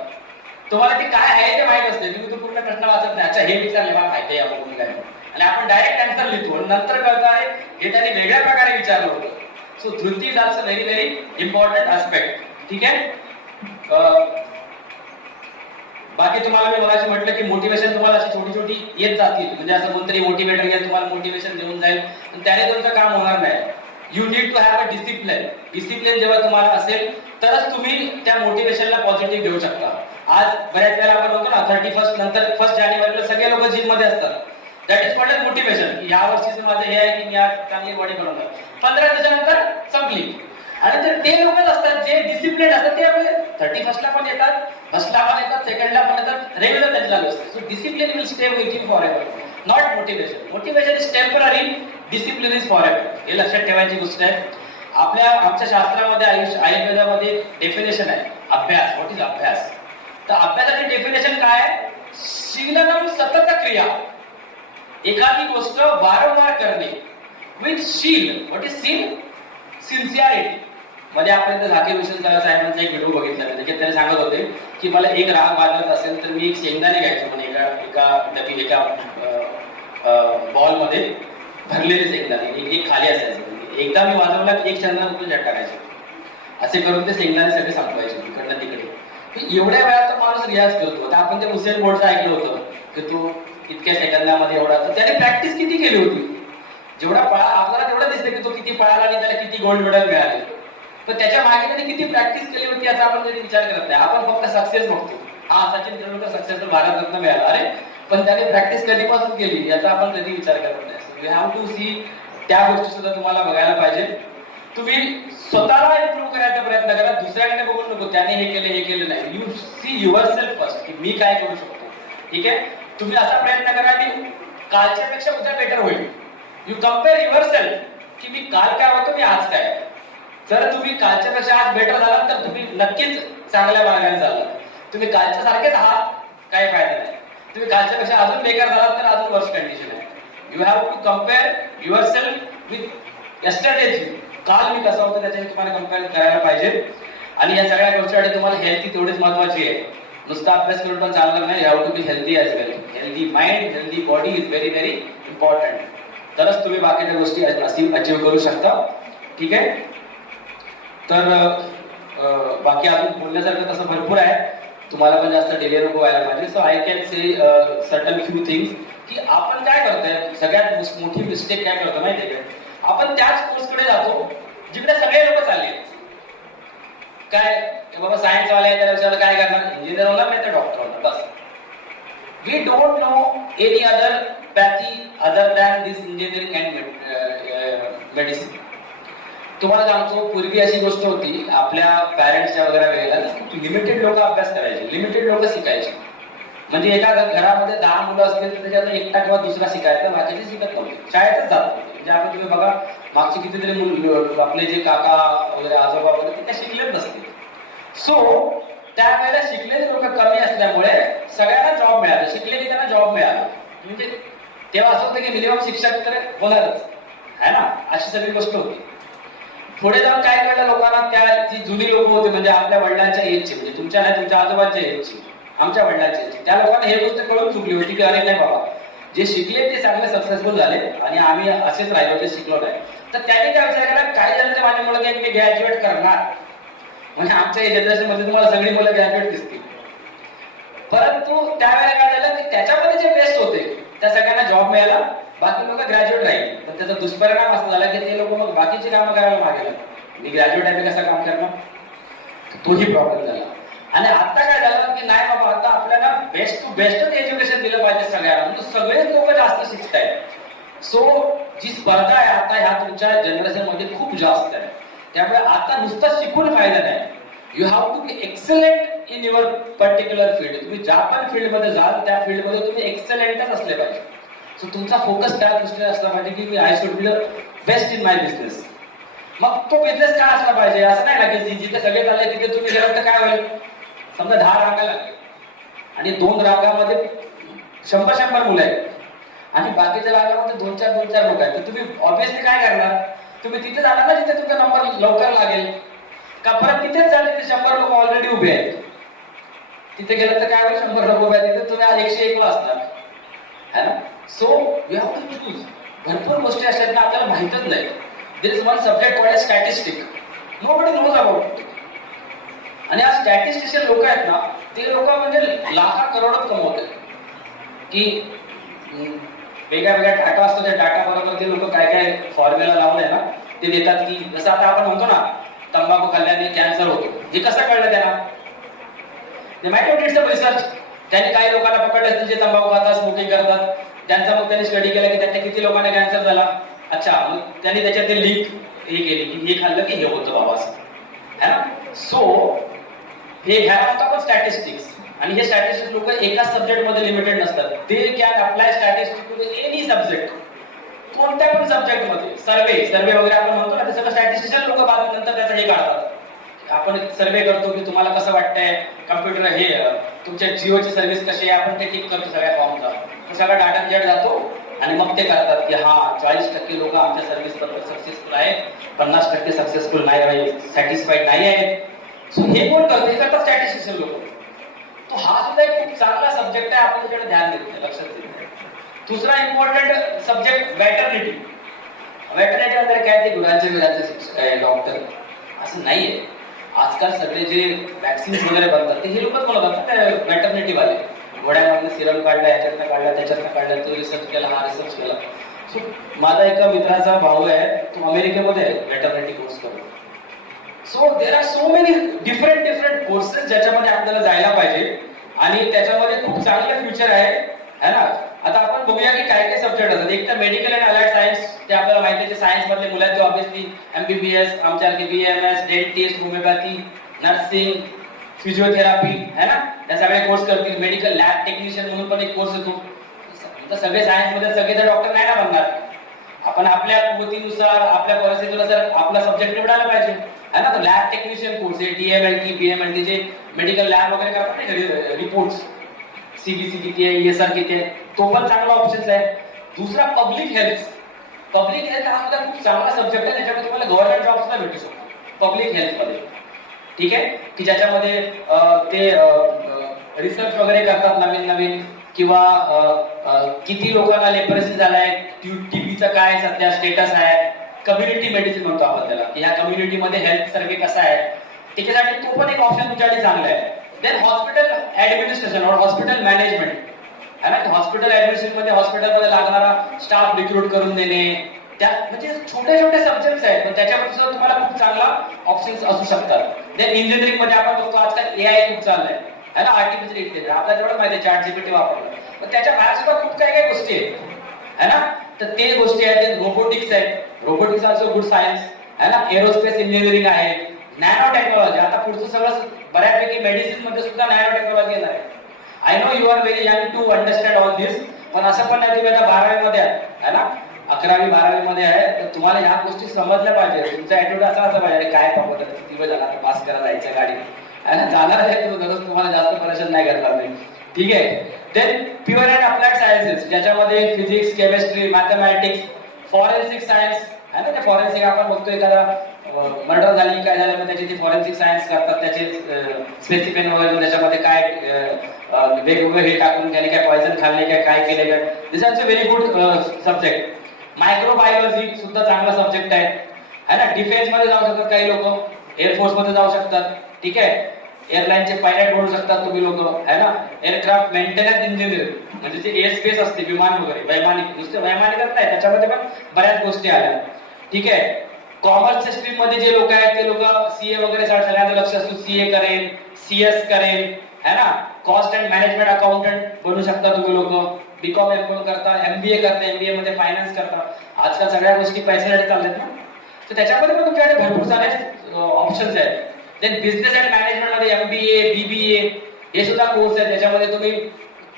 तुम्हाला ते काय आहे ते माहित असते, तुम्ही तो पूर्ण प्रश्न वाचत नाही, अच्छा हे विचारले मला माहिती आहे आपण काय, आणि आपण डायरेक्ट आन्सर लिहितो आणि नंतर कळतं आहे हे त्याने वेगळ्या प्रकारे विचारलं होतं. सो धृती is also very very important aspect. ठीक आहे. बाकी तुम्हाला मी मगाशी म्हटलं की मोटिवेशन तुम्हाला अशी छोटी छोटी येत जातील, म्हणजे असं कोणतरी मोटिवेटर घ्या तुम्हाला मोटिवेशन देऊन जाईल, त्याने तुमचं काम होणार नाही. You need to have a discipline. Discipline जेव्हा तुम्हाला असेल तरच तुम्ही त्या मोटिवेशनला पॉझिटिव्ह घेऊ शकता. आज बऱ्याच वेळेला आपण बघतो ना 31 नंतर 1 जानेवारीला सगळे लोक जिम मध्ये असतात. दॅट इज कॉल्ड मोटिवेशन, की या वर्षीचं माझं हे आहे की मी आज चांगली बॉडी बनवणार. 15 दिवसानंतर संपली. आणि ते लोकच असतात जे डिसिप्लिन असतात, ते आपले 31 ला पण येतात, 1st ला पण येतात, 2nd ला पण येतात, रेग्युलर त्यांचं चालू असतं. So discipline will stay with you for ever, not motivation. Motivation is temporary, discipline is for ever. हे लक्षात ठेवायची गोष्ट आहे. आमच्या शास्त्रामध्ये आयुर्वेदामध्ये डेफिनेशन आहे अभ्यास. व्हॉट इज अभ्यास? तर अभ्यासाची डेफिनेशन काय आहे? शीलनम सतत क्रिया, एखादी गोष्ट वारंवार करणे विथ शील. व्हॉट इज शील? सिन्सिअरिटी. मध्ये आपण झाकीर हुसेन साहेबांचा एक व्हिडिओ बघितला, त्याच्यात त्याने सांगत होते की मला एक राग वाजत असेल तर मी एक शेंगदाणे घ्यायचो, म्हणजे एका बॉल मध्ये भरलेले शेंगदाणे, एक खाली असायचं. एकदा मी वाजवला की एक शेंगदाणा उचलून झट टाकायचे, असे करून ते शेंगदाणे सगळे संपवायचे इकडनं तिकडे. एवढ्या वेळा तर माणूस रियाज करतो. आता आपण ते हुसेन बोल्टचं ऐकलं होतं की तो इतक्या सेकंदामध्ये एवढा, तर त्याने प्रॅक्टिस किती केली होती? जेवढा पळा आपल्याला तेवढं दिसतं की तो किती पळाला आणि त्याला किती गोल्ड मेडल मिळाले, पण त्याच्या मागे त्याने किती प्रॅक्टिस केली होती याचा आपण कधी विचार करत नाही. आपण फक्त सक्सेस बघतो. हा सचिन तेंडुलकर सक्सेसफुल भारतरत्न मिळाला, अरे पण त्याने प्रॅक्टिस कधीपासून केली याचा आपण कधी विचार करत नाही. You have to see. त्या गोष्टी सुद्धा तुम्हाला बघायला पाहिजे. तुम्ही स्वतःला इम्प्रूव्ह करायचा प्रयत्न करा, दुसऱ्याकडे बघून नको त्याने हे केलं हे केलं नाही. You see your self first, की मी काय करू शकतो. ठीक आहे. तुम्ही असा प्रयत्न करा की कालच्या पेक्षा उद्या बेटर होईल. यू कम्पेअर युअर सेल्फ की मी काल काय होतो, मी आज काय. जर तुम्ही कालच्या पेक्षा आज बेटर झालात तर तुम्ही नक्कीच चांगल्या मार्गाने चाललात. तुम्ही कालच्या सारखेच आहात, काही फायदा नाही. तुम्ही कालच्या पेक्षा अजून बेकार झालात तर अजून वर्ष कंडिशन आहे. You have to compare yourself with yesterday's you. काल मी कसा होतो त्याच्याशी तुम्हाला कम्पेअर करायला पाहिजे. आणि या सगळ्या गोष्टीसाठी तुम्हाला हेल्थी तेवढीच महत्वाची आहे. नुसता अभ्यास करून पण चालणार नाही. You have to be healthy as well. Healthy mind, healthy body is very very important. तरच तुम्ही बाकीच्या गोष्टी अचीव्ह करू शकता. ठीक आहे. तर बाकी अजून बोलण्यासारखं तसं भरपूर आहे. तुम्हाला पण जास्त डिले नको व्हायला पाहिजे. So I can say certain few things की आपण काय करतोय. सगळ्यात मोठी मिस्टेक काय करतो माहितीये का? आपण त्याच कोर्सकडे जातो जिकडे सगळे लोक चालले. काय बाबा सायन्स वाले आहे, त्याला विचारलं काय करणार, इंजिनियर होणार नाही तर डॉक्टर होणार, बस. We don't know any other pathy other than this engineering and medicine. तुम्हाला सांगतो, पूर्वी अशी गोष्ट होती आपल्या पॅरेंट्सच्या वगैरे वेळेला, लिमिटेड लोक अभ्यास करायचे, लिमिटेड लोक शिकायचे. म्हणजे एका घरामध्ये 10 मुलं असतील तर त्याच्यात एकटा किंवा दुसरा शिकायचा, बाकीचे शिकत नव्हते, शाळेतच जात नव्हते. म्हणजे आपण तुम्ही बघा, मागचे कितीतरी आपले जे काका वगैरे आजोबा वगैरे ते शिकलेच नसतील. सो त्यावेळेला शिकलेले लोक कमी असल्यामुळे सगळ्यांना जॉब मिळाला, शिकले की त्यांना जॉब मिळाला. म्हणजे तेव्हा असं होतं की मिनिमम शिक्षक तर होणारच आहे ना, अशी सगळी गोष्ट होती. पुढे जाऊन काय कळलं लोकांना, त्या जी जुनी लोक होते म्हणजे आपल्या वडिलांच्या एजचे, म्हणजे तुमच्या नाही तुमच्या आजोबांच्या एजची, आमच्या वडिलांच्या एजची, त्या लोकांना हे गोष्ट कळून चुकली होती की अरे नाही बाबा, जे शिकले ते चांगले सक्सेसफुल झाले आणि आम्ही असेच राहिलो, ते शिकलो नाही. तर त्यांनी काय विचार केला, काय झालं ते माझ्या मुलं मी ग्रॅज्युएट करणार, म्हणजे आमच्या जनरेशन मध्ये तुम्हाला सगळी मुलं ग्रॅज्युएट दिसतील. परंतु त्यावेळेला काय झालं की त्याच्यामध्ये जे बेस्ट होते त्या सगळ्यांना जॉब मिळाला, बाकी लोक ग्रॅज्युएट राहिले. पण त्याचा दुष्परिणाम असा झाला की ते लोक मग बाकीची कामं करायला मागे लागले. मी ग्रॅज्युएट आहे, मी कसं काम करणार, तोही प्रॉब्लेम झाला. आणि आता काय झालं की नाही बाबा, आता आपल्याला बेस्ट टू बेस्टच एज्युकेशन दिलं पाहिजे सगळ्यांना, म्हणजे सगळेच लोक जास्त शिकत आहेत. सो जी स्पर्धा आहे आता ह्या तुमच्या जनरेशन मध्ये खूप जास्त आहे. त्यामुळे आता नुसतं शिकून फायदा नाही, you have to be excellent in your particular field. तुम्ही ज्या पण फील्डमध्ये जाल त्या फील्डमध्ये तुम्ही एक्सलेंटच असले पाहिजे. सो तुमचा फोकस त्या दृष्टीने असला पाहिजे की I should be the best in my business. मग तो बिझनेस काय असला पाहिजे, असं नाही ना की जिथे सगळे चालले तिथे तुम्ही गेलात तर काय होईल. समजा 10 रांगा लागले आणि 2 रांगामध्ये 100 मुलं आहेत आणि बाकीच्या रांगामध्ये 2-4 लोक आहेत, तर तुम्ही ऑब्व्हियसली काय करणार, तुम्ही तिथे जाणार ना जिथे तुमचा नंबर लवकर लागेल. का परत तिथेच जाल तिथे 100 लोक ऑलरेडी उभे आहेत, तिथे गेलं तर काय होईल, 100 लोक उभे आहेत, तिथे तुम्ही 101 ला असणार है ना. So you have to choose. भरपूर गोष्टी अशा आहेत ना आपल्याला माहितच नाही. There is one subject called statistic, nobody knows about it. आणि आज स्टॅटिस्टिशियन लोक आहेत ना, ते लोक म्हणजे लाखा करोडात कमवतात की वेगळ्या वेगळ्या डाटा असतो, त्या डाटा बरोबर ते लोक काय काय फॉर्म्युला लावून आहे ना ते देतात. की जसं आता आपण म्हणतो ना तंबाखू खाल्ल्याने कॅन्सर होतो, हे कसं कळलं त्यांना, ते माहिती इट्स अ रिसर्च. त्यांनी काही लोकांना पकडलं जे तंबाखू खातात, स्मोकिंग करतात, त्यांचा मग त्यांनी स्टडी केला की त्याच्या किती लोकांना कॅन्सर झाला. अच्छा, मग त्यांनी त्याच्यात ते लिंक हे केली की हे खाल्लं की हे होतं बाबा असं है ना. सो हे ह्या आपण स्टॅटिस्टिक्स, आणि हे स्टॅटिस्टिक्स लोक एका सब्जेक्ट मध्ये लिमिटेड नसतात. They can apply statistics to any subject, कोणत्या पण सब्जेक्ट मध्ये. सर्वे वगैरे आपण म्हणतो ना, ते सगळं स्टॅटिस्टिशियन लोक बाद नंतर त्याचं हे काढतात. आपण सर्वे करतो की तुम्हाला कसं वाटतंय कम्प्युटर हे तुमच्या जिओची सर्व्हिस कशी आहे, आपण ते टिक करतो सगळ्या फॉर्मचा, तो सगळा डाटा त्याच्यात जातो आणि मग ते करतात की हा 40% लोक आमच्या सर्व्हिस बद्दल सक्सेसफुल आहेत, 50% सक्सेसफुल नाही, सॅटिस्फाईड नाही आहेत. सो हे कोण करतो, हे करतात स्टॅटिस्टिशियन लोक. तो हा सुद्धा एक खूप चांगला सब्जेक्ट आहे, आपण त्याच्याकडे ध्यान देत नाही, लक्षात देत. दुसरा इम्पॉर्टंट सब्जेक्ट वेटरनिटी. वेटरनिटी म्हणजे काय, ते गुरांचे शिक्षक डॉक्टर असं नाहीये. आजकाल सगळे जे वॅक्सिन्स वगैरे बनतात ते हे लोकच बनवतात, वेटरनिटी वाले. घोड्यामधनं सिरम काढला, याच्यातनं काढला, त्याच्यातनं काढला, तो रिसर्च केला, हा रिसर्च केला. सो माझा एका मित्राचा भाऊ आहे, तो अमेरिकेमध्ये वेटरनिटी कोर्स करतो. So there are so many different courses ज्याच्यामध्ये आपल्याला जायला पाहिजे आणि त्याच्यामध्ये खूप चांगलं फ्युचर आहे ना. आता आपण बघूया की काय काय सब्जेक्ट असतात. एक तर मेडिकल अँड अलाइड सायन्स, ते आपल्याला माहिती आहे, सायन्स मधले मुलं आहेत ते obviously MBBS, आमच्यासारखे BAMS, dentist, homeopathy, nursing, physiotherapy है ना, या सगळे कोर्स करतील. मेडिकल लॅब टेक्निशियन म्हणून पण एक कोर्स येतो. तर सगळे सायन्स मध्ये सगळे तर डॉक्टर नाही ना बनणार. आपण आपल्या कुवतीनुसार आपल्या परिस्थितीनुसार आपला सब्जेक्ट निवडायला पाहिजे है ना. तर लॅब टेक्निशियन कोर्स आहे, DMLT, BMLT, जे मेडिकल लॅब वगैरे करतात ना, रिपोर्ट्स CBC किती आहे, ESR किती आहे, तो पण चांगला ऑप्शन आहे. दुसरा पब्लिक हेल्थ. पब्लिक हेल्थ हा सुद्धा खूप चांगला सब्जेक्ट आहे, त्याच्यामध्ये तुम्हाला गव्हर्नमेंट जॉब सुद्धा भेटू शकतो पब्लिक हेल्थ मध्ये. ठीक आहे, की ज्याच्यामध्ये ते रिसर्च वगैरे करतात नवीन नवीन, किंवा किती लोकांना लेप्रेसी झालाय, TBचा काय सध्या स्टेटस आहे, कम्युनिटी मेडिसिन म्हणतो आपण त्याला, की ह्या कम्युनिटीमध्ये हेल्थ सर्व्हे कसा आहे, त्याच्यासाठी तो पण एक ऑप्शन तुमच्यासाठी चांगला आहे. देन हॉस्पिटल ऍडमिनिस्ट्रेशन और हॉस्पिटल मॅनेजमेंट है ना. हॉस्पिटल ऍडमिनिस्ट्रेशन मध्ये हॉस्पिटलमध्ये लागणारा स्टाफ रिक्रूट करून देणे, त्या म्हणजे छोटे छोटे सब्जेक्ट्स आहेत, पण त्याच्यामध्ये सुद्धा तुम्हाला खूप चांगला ऑप्शन्स असू शकतात. देन इंजिनिअरिंग मध्ये आपण बघतो आजकाल AI खूप चाललंय है ना, आर्टिफिशियल इंटेलिजन्स. आपल्याला तेवढं माहिती आहे ChatGPT वापरलं, पण त्याच्या बाहेर सुद्धा खूप काही काही गोष्टी आहेत है ना. तर ते गोष्टी आहेत. रोबोटिक्स आहेत, रोबोटिक्स ऑल्सो गुड सायन्स आहे ना, एरोस्पेस इंजिनिअरिंग आहे, नॅनो टेक्नॉलॉजी. आता पुढचं सगळं बऱ्यापैकी मेडिसिन मध्ये सुद्धा नॅनो टेक्नॉलॉजी येणार आहे. I know you are very young to understand all this, पण असं पण नाही तुम्ही आता 12वी मध्ये आहे ना, 11वी 12वी मध्ये आहे, तर तुम्हाला ह्या गोष्टी समजल्या पाहिजे. तुमचा ऍटिट्यूड असा असला पाहिजे, काय पापत किती वेळ झाला पास करा जायचं गाडी आहे ना, जाणार आहे तुम्हाला जास्त परेशान नाही करणार नाही. ठीक आहे. Then pure and applied sciences, ज्याच्यामध्ये physics, chemistry, mathematics, forensic science आहे ना. ते फॉरेन्सिक आपण बघतो एखादा मर्डर झाली काय झालं मग त्याची ती फॉरेन्सिक सायन्स करतात, त्याचे स्पेसिफिन वगैरे त्याच्यामध्ये काय वेगवेगळे हे टाकून त्याने काय पॉयझन खाल्ले काय केले काय. This are very good subject. Microbiology सुद्धा चांगला सब्जेक्ट आहे ना. डिफेन्स मध्ये जाऊ शकतात काही लोक, एअरफोर्स मध्ये जाऊ शकतात. ठीक आहे. एअरलाईनचे पायलट बनू शकतात तुम्ही लोक आहे ना. एअरक्राफ्ट मेंटेनन्स इंजिनियर म्हणजे जे एअर स्पेस असते, विमान वगैरे, वैमानिक, नुसते वैमानिकच नाही, त्याच्यामध्ये पण बऱ्याच गोष्टी आल्या. ठीक आहे. कॉमर्स स्ट्रीम मध्ये जे लोक आहेत ते लोक सीए वगैरे सगळ्यांचं लक्ष असतो, सीए करेन, सीएस करेन है ना. कॉस्ट अँड मॅनेजमेंट अकाउंटंट बनू शकता तुम्ही लोक. बीकॉम एमकॉम करता, एमबीए करता, एमबीए मध्ये फायनान्स करता. आजकाल सगळ्या गोष्टी पैशासाठी चालतात ना, तर त्याच्यामध्ये पण तुमच्याकडे भरपूर सारे ऑप्शन्स आहेत. देन बिझनेस अँड मॅनेजमेंट मध्ये एमबीए, बीबीए हे सुद्धा कोर्स आहेत. त्याच्यामध्ये तुम्ही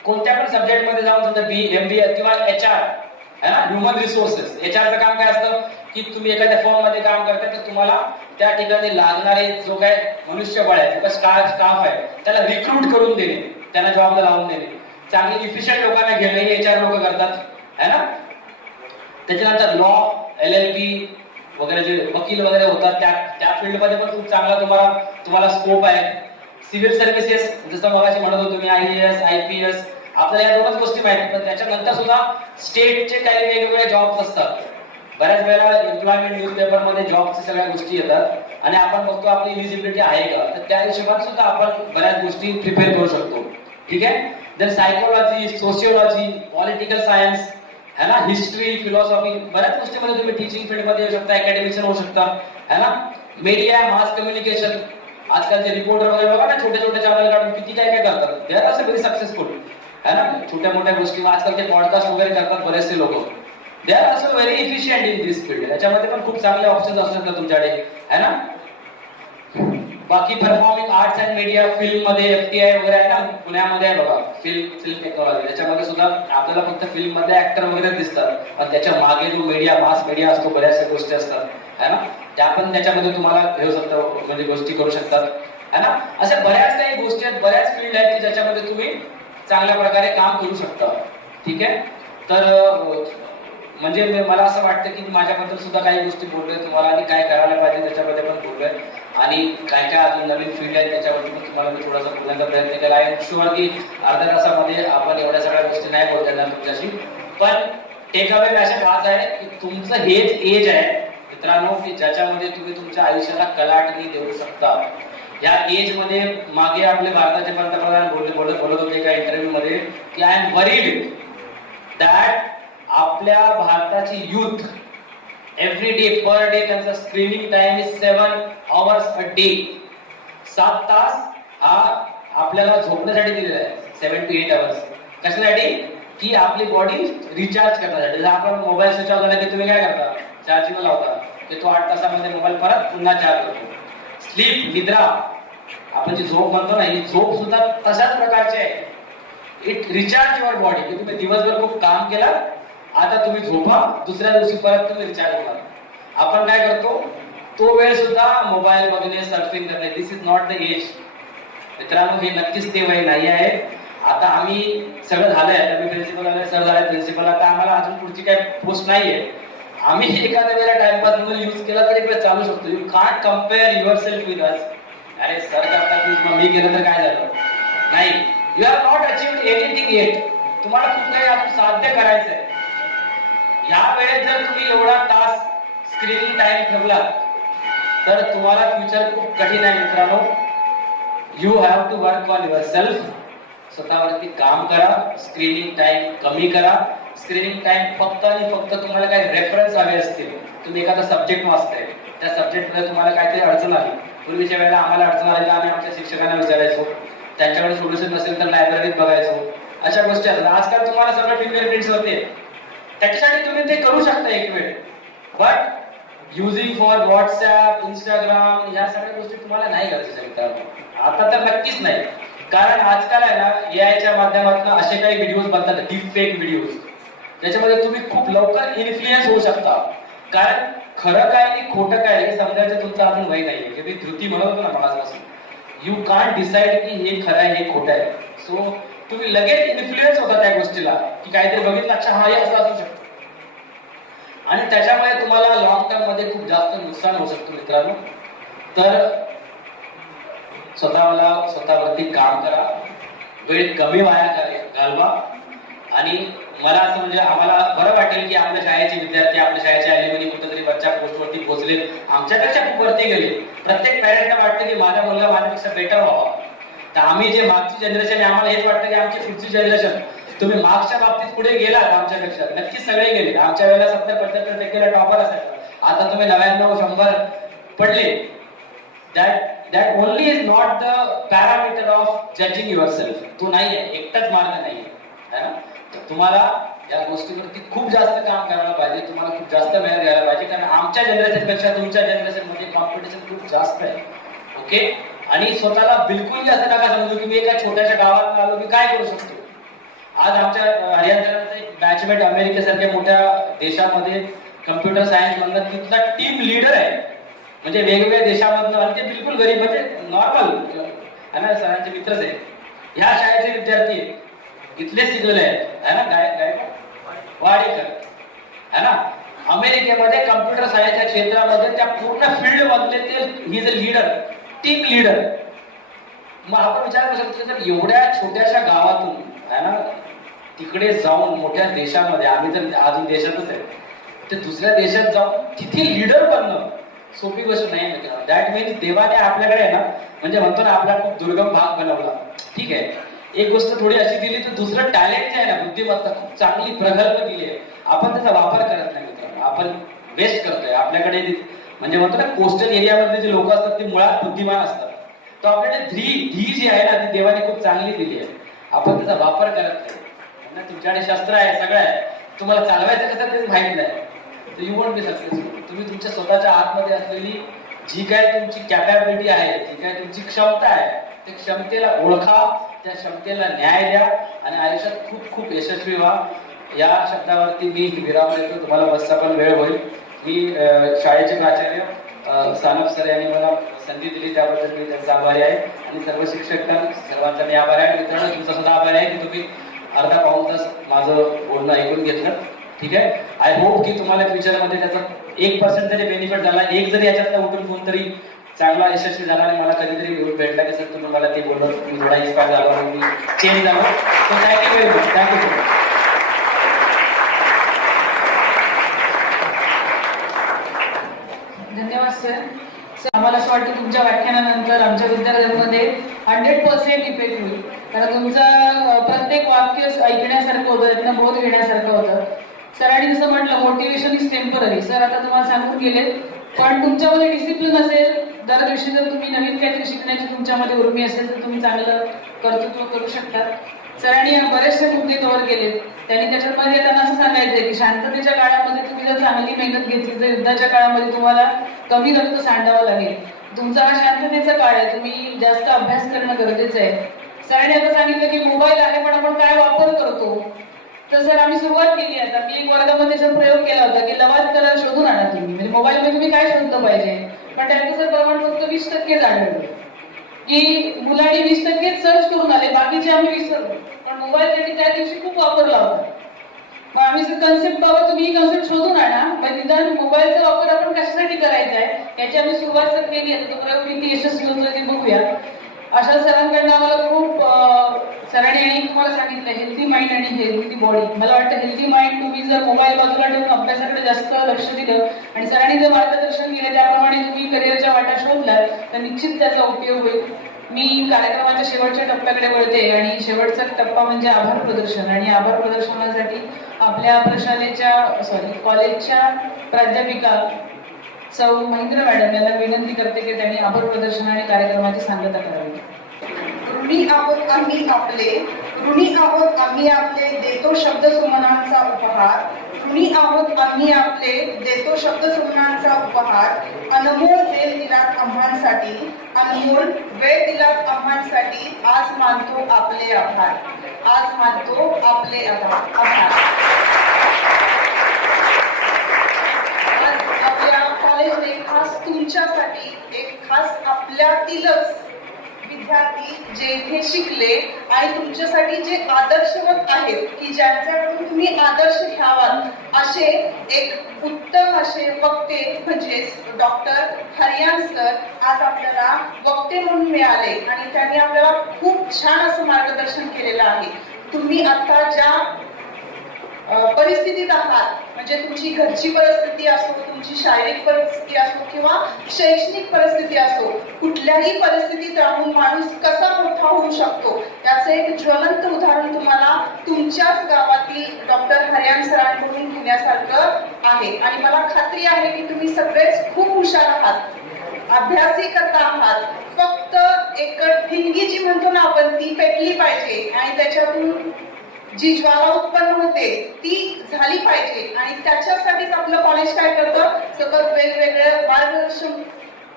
कोणत्या पण सब्जेक्ट मध्ये जाऊन समजा एमबीए किंवा एचआर है ना, ह्युमन रिसोर्सेस. एचआरचं काम काय असतं की तुम्ही एखाद्या फर्म मध्ये काम करता तर तुम्हाला त्या ठिकाणी लागणारे जो काय मनुष्यबळ आहे, जो स्टाफ आहे त्याला रिक्रूट करून देणे, त्यांना जॉबला लावून देणे, चांगली इफिशियंट लोकांना घेणे, हे एचआर लोक करतात है ना. त्याच्यानंतर लॉ, एलएलबी वगैरे जे वकील वगैरे होतात त्या फील्ड मध्ये पण खूप चांगला तुम्हाला स्कोप आहे. सिव्हिल सर्व्हिसेस जसं मगाशी म्हणत होतो मी, आयएएस, आयपीएस, आपल्याला या दोनच गोष्टी माहिती. पण त्याच्यानंतर सुद्धा स्टेटचे काही वेगवेगळे जॉब्स असतात. बऱ्याच वेळेला एम्प्लॉयमेंट न्यूजपेपर मध्ये जॉबच्या सगळ्या गोष्टी येतात आणि आपण बघतो आपली इलिजिबिलिटी आहे का, तर त्या हिशोबात सुद्धा आपण बऱ्याच गोष्टी प्रिपेअर करू शकतो. ठीक आहे. Then psychology, sociology, political science है ना, हिस्ट्री, फिलॉसॉफी, बऱ्याच गोष्टीमध्ये तुम्ही टीचिंग फील्ड मध्ये येऊ शकता, अकॅडमिशियन होऊ शकता है ना. मीडिया, मास कम्युनिकेशन, आजकालचे रिपोर्टर वगैरे बघा ना, छोटे छोटे चॅनल काढून किती काय करतात, they are also very successful है ना. छोट्या मोठ्या गोष्टी आजकालचे पॉडकास्ट वगैरे करतात बरेचसे लोक, they are also very efficient in this field. याच्यामध्ये पण खूप चांगले ऑप्शन्स असू शकतात तुमच्याकडे है ना. बाकी performing arts and media, film मध्ये एफटीआय वगैरे आहे ना, पुण्यामध्ये आहे बघा, फिल्म टेक्नॉलॉजी. त्याच्यामध्ये सुद्धा आपल्याला फक्त फिल्म मध्ये ऍक्टर वगैरे दिसतात, पण त्याच्या मागे जो मीडिया, मास मीडिया असतो, बऱ्याचशा गोष्टी असतात है ना, त्या पण त्याच्यामध्ये तुम्हाला घेऊ शकता, म्हणजे गोष्टी करू शकतात है ना. अशा बऱ्याच काही गोष्टी आहेत, बऱ्याच फील्ड आहेत की ज्याच्यामध्ये तुम्ही चांगल्या प्रकारे काम करू शकता. ठीक आहे. तर म्हणजे मला असं वाटतं की माझ्याबद्दल सुद्धा काही गोष्टी बोललोय तुम्हाला आणि काय करायला पाहिजे त्याच्यामध्ये पण बोललोय, आणि काय काय अजून नवीन फील्ड आहे त्याच्यावरती पण तुम्हाला मी थोडासा बोलण्याचा प्रयत्न केला आहे. शुअर की अर्ध्या तासामध्ये आपण एवढ्या सगळ्या गोष्टी नाही बोलता येणार तुमच्याशी, पण टेक अवे मॅसेज हाच आहे की तुमचं हेच एज आहे मित्रांनो की ज्याच्यामध्ये तुम्ही तुमच्या आयुष्याला कलाटणी देऊ शकता. या एज मध्ये मागे आपले भारताचे पंतप्रधान बोलत होते एका इंटरव्ह्यू मध्ये की आय एम वरीड दॅट आपल्या भारताची youth every day per day त्यांचा screening time is 7 hours a day. 7 तास हा आपल्याला झोपण्यासाठी दिलेला आहे, 7 to 8 hours. कशासाठी? की आपली बॉडी रिचार्ज करण्यासाठी. जर आपण मोबाईल स्विच ऑफ झाला की तुम्ही काय करता, चार्जिंग लावता, की तो 8 तासामध्ये मोबाईल परत पुन्हा चार्ज करतो. स्लीप, निद्रा, आपण जी झोप म्हणतो ना, ही झोप सुद्धा तशाच प्रकारची आहे. It recharge your body. की तुम्ही दिवसभर खूप काम केलं, आता तुम्ही झोपा, दुसऱ्या दिवशी परत तुम्ही रिचार्ज होणार. आपण काय करतो, तो वेळ सुद्धा मोबाईल बघणे, सर्फिंग करणे. दिस इज नॉट द एज मित्रांनो, हे नक्कीच ते वय नाही आहे. आता आम्ही सगळं झालंय, आता मी प्रिन्सिपल आले, सर झाले प्रिन्सिपल, आता आम्हाला अजून पुढची काही पोस्ट नाहीये. आम्ही एखाद्या वेळेला टाइमपास म्हणून यूज केला तरी पण चालू शकतो. You can't compare yourself with us. अरे सर करतात यूज, मी केलं तर काय झालं, नाही. You have not achieved anything eight. तुम्हाला खूप काही अजून साध्य करायचंय. या वेळेत जर तुम्ही एवढा तास स्क्रीनिंग टाइम ठेवला तर तुम्हाला फ्युचर खूप कठीण आहे मित्रांनो. You have to work on yourself. स्वतःवरती काम करा, स्क्रीनिंग टाइम कमी करा. स्क्रीनिंग टाइम फक्त आणि फक्त तुम्हाला काही रेफरन्स हवे असतील. तुम्ही एखादा सब्जेक्ट वाचताय, त्या सब्जेक्ट मध्ये तुम्हाला काहीतरी अडचण आली, पूर्वीच्या वेळेला आम्हाला अडचण आली तर आम्ही आमच्या शिक्षकांना विचारायचो, त्यांच्याकडे सोल्युशन नसेल तर लायब्ररीत बघायचो. अशा गोष्टी असतात. आजकाल तुम्हाला सगळं फिंगरप्रिंट्स होते, त्याच्यासाठी तुम्ही ते करू शकता एक वेळ. But using for WhatsApp, Instagram या सगळ्या गोष्टी तुम्हाला नाही गरजेच्या मित्रांनो. आता तर नक्कीच नाही. कारण आजकाल आहे ना एआयच्या माध्यमातून असे काही व्हिडिओज बनतात, डीप फेक व्हिडिओज, ज्याच्यामध्ये तुम्ही खूप लवकर इन्फ्लुएन्स होऊ शकता. कारण खरं काय आणि खोटं काय हे समजायचं तुमचं अजून वय नाहीये. जे मी धृती म्हणत होतो ना मगापासून, यू कांट डिसाइड की हे खरं आहे हे खोटं आहे. सो तुम्ही लगेच इन्फ्लुएन्स होता त्या गोष्टीला की काहीतरी बघितलं, अच्छा हा हे असं असू शकतं, आणि त्याच्यामुळे तुम्हाला लॉंग टर्म मध्ये खूप जास्त नुकसान होऊ शकतं मित्रांनो. तर स्वतःवरती काम करा, वेळ कमी वाया घालवा. आणि मला असं म्हणजे आम्हाला बरं वाटेल की आपल्या शाळेचे विद्यार्थी, आपल्या शाळेचे अलिमनी कुठेतरी वरच्या पोस्टवरती पोहोचले, आमच्यापेक्षा खूप वरती गेले. प्रत्येक पॅरेंटला वाटतं की माझा मुलगा माझ्यापेक्षा बेटर व्हावा. तर आम्ही जे मागची जनरेशन आहे आम्हाला हेच वाटतं की आमची पुढची जनरेशन, तुम्ही मार्क्सच्या बाबतीत पुढे गेलात आमच्यापेक्षा, नक्कीच सगळे गेले. आमच्या वेळेला 70-75% टॉपर असायचा, आता तुम्ही 99-100 पडले. That only is not the parameter of judging yourself. तो नाहीये, एकटाच मार्ग नाहीये, है ना. तर तुम्हाला या गोष्टीवरती खूप जास्त काम करायला पाहिजे, तुम्हाला खूप जास्त मेहनत घ्यायला पाहिजे. कारण आमच्या जनरेशन पेक्षा तुमच्या जनरेशन मध्ये कॉम्पिटिशन खूप जास्त आहे. ओके. आणि स्वतःला बिलकुल असं नका समजू की मी एका छोट्याशा गावात आलो मी काय करू शकतो. आज आमच्या हरियाणाचा एक बॅचमेट अमेरिकेसारख्या मोठ्या देशामध्ये कम्प्युटर सायन्स मधनं तिथला टीम लीडर आहे. म्हणजे वेगवेगळ्या देशामधनं, आणि ते बिलकुल गरीब म्हणजे नॉर्मल है ना, सरांचे मित्रच आहे. ह्या शाळेचे विद्यार्थी इथले शिकलेले आहेत, है ना, वाडेकर, है ना. अमेरिकेमध्ये कम्प्युटर सायन्सच्या क्षेत्रामध्ये त्या पूर्ण फील्ड मधले ते he is a leader, team leader. मग आपण विचार करू शकतो तर एवढ्या छोट्याशा गावातून, है ना, तिकडे जाऊन मोठ्या देशामध्ये, आम्ही तर अजून देशातच आहे, ते दुसऱ्या देशात जाऊन तिथे लीडर बनणं सोपी गोष्ट नाही मित्रांनो. दॅट मीन्स देवाने आपल्याकडे आहे ना, म्हणजे म्हणतो ना आपला खूप दुर्गम भाग बनवला. ठीक आहे, एक गोष्ट थोडी अशी दिली तर दुसरं टॅलेंट जे आहे ना, बुद्धिमत्ता खूप चांगली प्रगल्भ दिली आहे, आपण त्याचा वापर करत नाही मित्रांनो. आपण वेस्ट करतोय. आपल्याकडे म्हणजे म्हणतो ना कोस्टल एरियामधले जे लोक असतात ते मुळात बुद्धिमान असतात. तर आपल्याकडे धी जी आहे ना ती देवाने खूप चांगली दिली आहे, आपण त्याचा वापर करत नाही. तुमच्याकडे शस्त्र आहे, सगळं आहे, तुम्हाला चालवायचं कसं ते माहित नाही, तर यू वोंट बी सक्सेसफुल. तुम्ही तुमच्या स्वतःच्या आतमध्ये असलेली जी काय तुमची कॅपॅबिलिटी आहे, जी काय तुमची क्षमता आहे, त्या क्षमतेला ओळखा, त्या क्षमतेला न्याय द्या आणि आयुष्यात खूप खूप यशस्वी व्हा. या शब्दावरती मी विराम देतो. तुम्हाला बसचा पण वेळ होईल. मी शाळेचे प्राचार्य सानप सर यांनी मला संधी दिली त्याबद्दल मी त्यांचा आभारी आहे. आणि सर्व शिक्षकांना सर्वांचा मी आभारी आहे. मित्रांनो तुमचा सुद्धा आभारी आहे की तुम्ही अर्धा पाऊण तास माझं बोलणं ऐकून घेतलं. ठीक आहे. आय होप की तुम्हाला फ्युचरमध्ये त्याचा 1% जरी बेनिफिट झाला, एक जरी याच्यातला उठून कोणतरी चांगला यशस्वी झाला आणि मला कधीतरी भेटला की सर तुम्ही मला ते बोललं, मी थोडा इन्स्पायर झालो आणि मी चेंज झालो. So thank you very much. Thank you. धन्यवाद सर. आम्हाला असं वाटतं तुमच्या व्याख्यानानंतर आमच्या विद्यार्थ्यांमध्ये 100% इफेक्ट होईल. कारण तुमचं प्रत्येक वाक्य ऐकण्यासारखं होतं, त्यातनं बोध घेण्यासारखं होतं. सरांनी जसं म्हटलं मोटिवेशन इज टेम्पररी. सर आता तुम्हाला सांगून गेले, पण तुमच्यामध्ये डिसिप्लिन असेल, दर दिवशी जर तुम्ही नवीन काहीतरी शिकण्याची तुमच्यामध्ये उर्मी असेल तर तुम्ही चांगलं कर्तृत्व करू शकता. सरांनी बरेचसे मुद्दे कव्हर केले. त्यांनी त्याच्यामध्ये त्यांना असं सांगायचंय की शांततेच्या काळामध्ये तुम्ही जर चांगली मेहनत घेतली तर युद्धाच्या काळामध्ये तुम्हाला कमी रक्त सांडावं लागेल. तुमचा हा शांततेचा काळ आहे, तुम्ही जास्त अभ्यास करणं गरजेचं आहे. सरांनी आता सांगितलं की मोबाईल आहे पण आपण काय वापर करतो. तर सर आम्ही सुरुवात केली. आता मी एक वर्गामध्ये जर प्रयोग केला होता की लवाद कलर शोधून आणा तुम्ही, म्हणजे मोबाईलमध्ये तुम्ही काय शोधलं पाहिजे, पण त्यांचं जर प्रमाण फक्त 20% आढळलं की मुलांनी 20% सर्च करून आले, बाकीचे आम्ही विसरलो. पण मोबाईल त्यांनी त्या दिवशी खूप वापरला होता. मग आम्ही कन्सेप्ट बाबा तुम्ही ही कन्सेप्ट शोधून आणा, मग निदान मोबाईलचा वापर आपण कशासाठी करायचा आहे याची आम्ही सुरुवात जर केली आहे तो प्रयोग किती यशस्वी होतो ते बघूया. अशा सरांकडनं आम्हाला खूप सरांनी तुम्हाला सांगितलं हेल्दी माइंड आणि हेल्दी बॉडी. मला वाटतं हेल्दी माइंड तुम्ही जर मोबाईल बाजूला ठेवून अभ्यासाकडे जास्त लक्ष दिलं आणि सरांनी जर मार्गदर्शन केलं त्याप्रमाणे तुम्ही करिअरच्या वाटा शोधल्या तर निश्चित त्याचा उपयोग होईल. मी कार्यक्रमाच्या शेवटच्या टप्प्याकडे वळते आणि शेवटचा टप्पा म्हणजे आभार प्रदर्शन. आणि आभार प्रदर्शनासाठी आपल्या प्रशालेच्या कॉलेजच्या प्राध्यापिका सौ महेंद्र मॅडम यांना विनंती करते की त्यांनी आभार प्रदर्शन आणि कार्यक्रमाची सांगता करावी. ऋणी आहोत आम्ही आपले ऋणी आहोत आम्ही आपले देतो शब्द सुमनांचा उपहार. ऋणी आहोत आम्ही आपले देतो शब्द सुमनांचा उपहार. अनमोल वेळ दिलात आम्हांसाठी, अनमोल वेळ दिलात आम्हांसाठी. आज मानतो आपले आभार, आज मानतो आपले आभार. आज आपल्या कॉलेजने खास तुमच्यासाठी एक खास आपल्यातीलच विद्यार्थी जे इथे शिकले आणि तुमच्यासाठी जे आदर्शवत आहेत की ज्यांच्याकडून तुम्ही आदर्श घ्यावात असे एक उत्तम असे वक्ते म्हणजेच डॉक्टर हरियान सर आज आपल्याला वक्ते म्हणून मिळाले आणि त्यांनी आपल्याला खूप छान असं मार्गदर्शन केलेलं आहे. तुम्ही आता ज्या परिस्थितीत आहात म्हणजे तुमची घरची परिस्थिती असो, तुमची शारीरिक परिस्थिती असो किंवा शैक्षणिक परिस्थिती असो, कुठल्याही परिस्थितीत राहून माणूस कसा मोठा होऊ शकतो याचं एक ज्वलंत उदाहरण तुम्हाला तुमच्याच गावातील डॉक्टर हरियान सरांकडून घेण्यासारखं आहे. आणि मला खात्री आहे की तुम्ही सगळेच खूप हुशार आहात, अभ्यासही करता आहात. फक्त एक ठिणगी जी म्हणतो ना आपण ती पेटली पाहिजे आणि त्याच्यातून जी ज्वाला उत्पन्न होते ती झाली पाहिजे. आणि त्याच्यासाठीच आपलं कॉलेज काय करतं, सतत वेगवेगळं मार्गदर्शन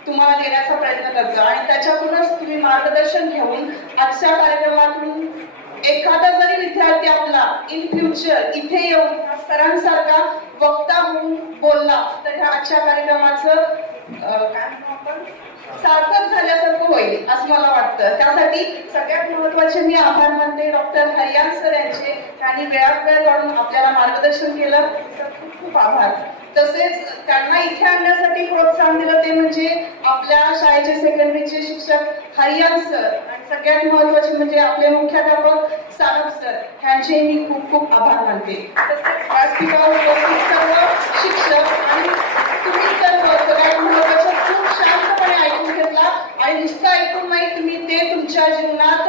तुम्हाला देण्याचा प्रयत्न करतं आणि त्याच्यातूनच तुम्ही मार्गदर्शन घेऊन आजच्या कार्यक्रमातून एखादा जरी विद्यार्थी आपला इन फ्युचर इथे येऊन सरांसारखा वक्ता म्हणून बोलला तर ह्या आजच्या कार्यक्रमाचं काय म्हणतो आपण सार्थक झाल्यासारखं होईल असं मला वाटतं. त्यासाठी सगळ्यात महत्त्वाचे मी आभार मानते डॉक्टर हरियान सर यांचे. त्यांनी वेळात वेळ काढून आपल्याला मार्गदर्शन केलं, खूप खूप आभार. तसेच त्यांना इथे आणण्यासाठी प्रोत्साहन दिलं ते म्हणजे आपल्या शाळेचे सेकंडरीचे शिक्षक हरियान सर आणि सगळ्यात महत्त्वाचे म्हणजे आपले मुख्याध्यापक सानप सर यांचे मी खूप खूप आभार मानते. तसेच व्यासपीठावर उपस्थित सर्व शिक्षक आणि तुम्ही सर्व सगळ्यात महत्त्वाचं खूप शांतपणे ऐकून घेतला आणि नुसतं ऐकून नाही, तुम्ही ते तुमच्या जीवनात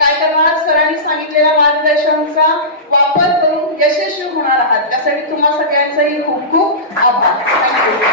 काय करणार, सरांनी सांगितलेल्या मार्गदर्शनाचा वापर करून यशस्वी होणार आहात. त्यासाठी तुम्हा सगळ्यांचाही खूप खूप आभार. थँक्यू.